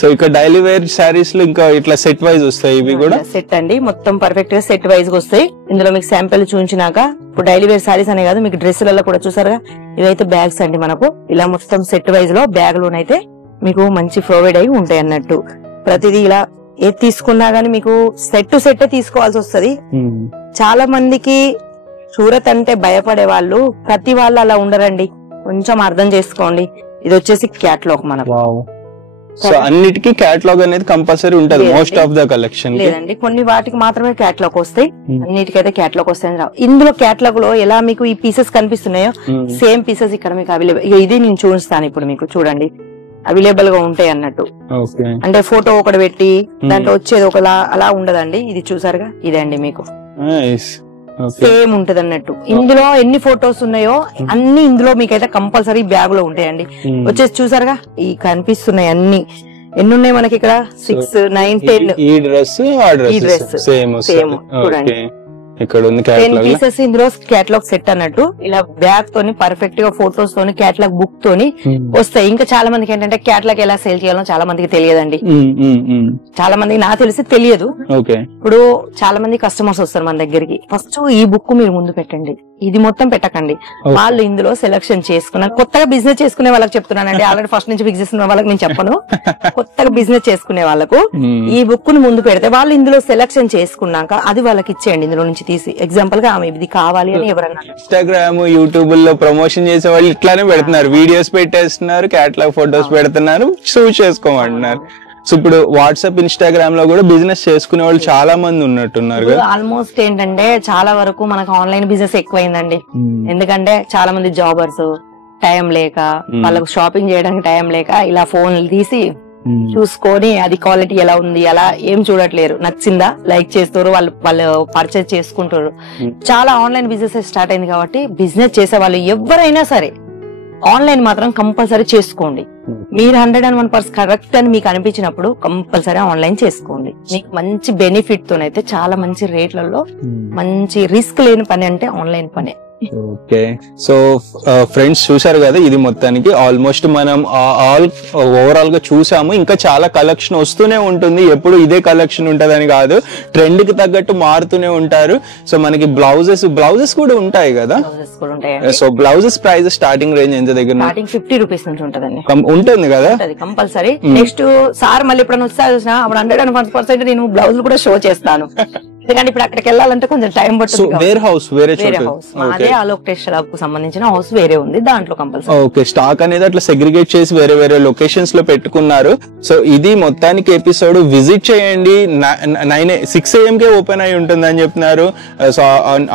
సో ఇక్కడ డైలీ వేర్ శారీస్ లో ఇంకా ఇట్లా సెట్ వైజ్ వస్తాయి, ఇవి కూడా సెట్ అండి, మొత్తం పర్ఫెక్ట్ గా సెట్ వైజ్ గా వస్తాయి. ఇందులో మీకు శాంపిల్ చూపించినాక, ఇప్పుడు డైలీ వేర్ శారీస్ అనే కాదు, మీకు డ్రెస్సులలో కూడా చూసారుగా, ఇవైతే బ్యాగ్స్ అండి. మనకు ఇలా మొత్తం సెట్ వైజ్ లో బ్యాగ్ లోనైతే మీకు మంచి ప్రొవైడ్ అయి ఉంటాయి అన్నట్టు. ప్రతిదీ ఇలా ఏది తీసుకున్నా గానీ మీకు సెట్ టు సెట్ తీసుకోవాల్సి వస్తది. చాలా మందికి సూరత్ అంటే భయపడే వాళ్ళు, ప్రతి వాళ్ళు అలా ఉండరండి, కొంచెం అర్థం చేసుకోండి. ఇది వచ్చేసి క్యాటలాగ్ మనకు. సో అన్నిటికీ క్యాటలాగ్ అనేది కంపల్సరీ ఉంటది మోస్ట్ ఆఫ్ ద కలెక్షన్. లేదండి, కొన్ని వాటికి మాత్రమే క్యాటలాగ్ వస్తాయి, అన్నిటికైతే క్యాటలాగ్ వస్తాయని రావు. ఇందులో క్యాటలాగ్ లో ఎలా మీకు ఈ పీసెస్ కనిపిస్తున్నాయో సేమ్ పీసెస్ ఇక్కడ మీకు అవైలబుల్. ఇది నేను చూపిస్తాను ఇప్పుడు మీకు, చూడండి అవైలబుల్ గా ఉంటాయి అన్నట్టు. అంటే ఫోటో ఒకటి పెట్టి దాంట్లో వచ్చేది ఒకలా అలా ఉండదండి. ఇది చూసారుగా, ఇదండి మీకు సేమ్ ఉంటది అన్నట్టు. ఇందులో ఎన్ని ఫొటోస్ ఉన్నాయో అన్ని ఇందులో మీకైతే కంపల్సరీ బ్యాగ్ లో ఉంటాయండి. వచ్చేసి చూసారుగా, ఈ కనిపిస్తున్నాయి అన్ని. ఎన్ని ఉన్నాయి మనకి ఇక్కడ? 6, 9, 10. ఈ డ్రెస్ సేమ్ చూడండి, ఇక్కడ ఉంది 10 పీసెస్. ఇందులో క్యాటలాగ్ సెట్ అన్నట్టు ఇలా బ్యాగ్ తోని పర్ఫెక్ట్ గా ఫోటోస్ తోని క్యాటలాగ్ బుక్ తోని వస్తాయి. ఇంకా చాలా మందికి ఏంటంటే క్యాటలాగ్ ఎలా సేల్ చేయాలో చాలా మందికి తెలియదండి. చాలా మందికి నాకు తెలిసి తెలియదు. ఇప్పుడు చాలా మంది కస్టమర్స్ వస్తారు మన దగ్గరికి, ఫస్ట్ ఈ బుక్ మీరు ముందు పెట్టండి, ఇది మొత్తం పెట్టకండి. వాళ్ళు ఇందులో సెలక్షన్ చేసుకున్నారు. కొత్తగా బిజినెస్ చేసుకునే వాళ్ళకి చెప్తున్నానండి, ఆల్రెడీ ఫస్ట్ నుంచి బిజినెస్ ఉన్న వాళ్ళకి నేను చెప్పను. కొత్తగా బిజినెస్ చేసుకునే వాళ్ళకు ఈ బుక్ ను ముందు పెడితే వాళ్ళు ఇందులో సెలక్షన్ చేసుకున్నాక అది వాళ్ళకి ఇచ్చేయండి, ఇందులో నుంచి తీసి. ఎగ్జాంపుల్ గా ఆమె ఇది కావాలి అని ఎవరన్నా ఇన్స్టాగ్రామ్, యూట్యూబ్ లో ప్రమోషన్ చేసే వాళ్ళు ఇట్లానే పెడుతున్నారు, వీడియోస్ పెట్టేస్తున్నారు, క్యాటలాగ్ ఫొటోస్ పెడుతున్నారు, షూట్ చేసుకోమంటున్నారు. సో ఇప్పుడు వాట్సాప్, ఇన్స్టాగ్రామ్ లో కూడా బిజినెస్ చేసుకునే వాళ్ళు చాలా మంది ఉన్నట్టున్నారు కదా. ఆల్మోస్ట్ ఏంటంటే చాలా వరకు మనకు ఆన్లైన్ బిజినెస్ ఎక్కువైందండి. ఎందుకంటే చాలా మంది జాబర్స్ టైం లేక, వాళ్ళకు షాపింగ్ చేయడానికి టైం లేక ఇలా ఫోన్లు తీసి చూసుకొని అది క్వాలిటీ ఎలా ఉంది అలా ఏం చూడట్లేరు, నచ్చిందా లైక్ చేస్తారు, వాళ్ళు పర్చేజ్ చేసుకుంటారు. చాలా ఆన్లైన్ బిజినెస్ స్టార్ట్ అయింది కాబట్టి బిజినెస్ చేసే వాళ్ళు ఎవరైనా సరే ఆన్లైన్ మాత్రం కంపల్సరీ చేసుకోండి. మీరు 101% కరెక్ట్ అని మీకు అనిపించినప్పుడు కంపల్సరీ ఆన్లైన్ చేసుకోండి. మీకు మంచి బెనిఫిట్ తోనైతే చాలా మంచి రేట్లలో మంచి రిస్క్ లేని పని అంటే ఆన్లైన్ పనే. ఓకే, సో ఫ్రెండ్స్ చూసారు కదా, ఇది మొత్తానికి ఆల్మోస్ట్ మనం ఓవరాల్ గా చూసాము. ఇంకా చాలా కలెక్షన్ వస్తూనే ఉంటుంది, ఎప్పుడు ఇదే కలెక్షన్ ఉంటదని కాదు, ట్రెండ్ కి తగ్గట్టు మారుతూనే ఉంటారు. సో మనకి బ్లౌజెస్ కూడా ఉంటాయి కదా. So blouses price starting range ఎంత దగ్గర? స్టార్టింగ్ 50 రూపీస్ నుంచి ఉంటదండి. ఉంటుంది కదా కంపల్సరీ. నెక్స్ట్ సార్ మళ్ళీ ఎప్పుడైనా వస్తా చూసినా అప్పుడు 101% నేను బ్లౌజ్ కూడా షో చేస్తాను. ఎందుకంటే ఇప్పుడు అక్కడికి వెళ్ళాలంటే కొంచెం టైం పడుతుంది. వేరే హౌస్ అదే అలోక్ టెక్స్టైల్ హబ్ కు సంబంధించిన హౌస్ వేరే ఉంది, దాంట్లో కంపల్సరీ. ఓకే, స్టాక్ అనేది అట్లా సెగ్రిగేట్ చేసి వేరే వేరే లొకేషన్స్ లో పెట్టుకున్నారు. సో ఇది మొత్తానికి ఎపిసోడ్. విజిట్ చేయండి. 6 AM కే ఓపెన్ అయి ఉంటుంది అని చెప్తున్నారు. సో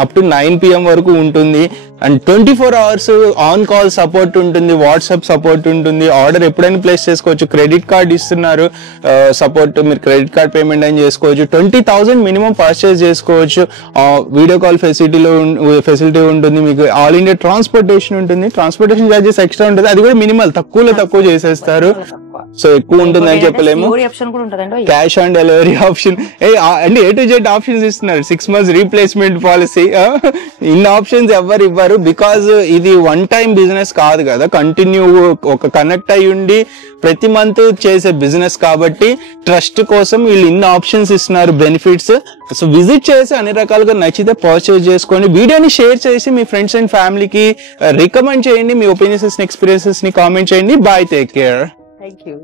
అప్ టు 9 PM వరకు ఉంటుంది. And 24 hours on call support ఉంటుంది, వాట్సాప్ సపోర్ట్ ఉంటుంది. ఆర్డర్ ఎప్పుడైనా ప్లేస్ చేసుకోవచ్చు. క్రెడిట్ కార్డ్ ఇస్తున్నారు సపోర్ట్, మీరు క్రెడిట్ కార్డ్ పేమెంట్ అని చేసుకోవచ్చు. 20,000 మినిమం పర్చేస్ చేసుకోవచ్చు. వీడియో కాల్ ఫెసిలిటీ ఉంటుంది. మీకు ఆల్ ఇండియా ట్రాన్స్పోర్టేషన్ ఉంటుంది. ట్రాన్స్పోర్టేషన్ చార్జెస్ ఎక్స్ట్రా ఉంటుంది, అది కూడా మినిమల్, తక్కువ చేసేస్తారు. సో ఎక్కువ ఉంటుంది అని చెప్పలేము. క్యాష్ ఆన్ డెలివరీ ఆప్షన్ అంటే A to Z ఆప్షన్స్ ఇస్తున్నారు. 6 months రీప్లేస్మెంట్ పాలసీ. ఇన్ని ఆప్షన్స్ ఎవరు ఇవ్వరు, బికాజ్ ఇది వన్ టైం బిజినెస్ కాదు కదా, కంటిన్యూ ఒక కనెక్ట్ అయ్యి ఉండి ప్రతి మంత్ చేసే బిజినెస్ కాబట్టి ట్రస్ట్ కోసం వీళ్ళు ఇన్ని ఆప్షన్స్ ఇస్తున్నారు, బెనిఫిట్స్. సో విజిట్ చేసి అన్ని రకాలుగా నచ్చితే పర్చేస్ చేసుకోండి. వీడియోని షేర్ చేసి మీ ఫ్రెండ్స్ అండ్ ఫ్యామిలీకి రికమెండ్ చేయండి. మీ ఒపీనియన్స్, ఎక్స్పీరియన్సెస్ ని కామెంట్ చేయండి. Bye, take care. Thank you.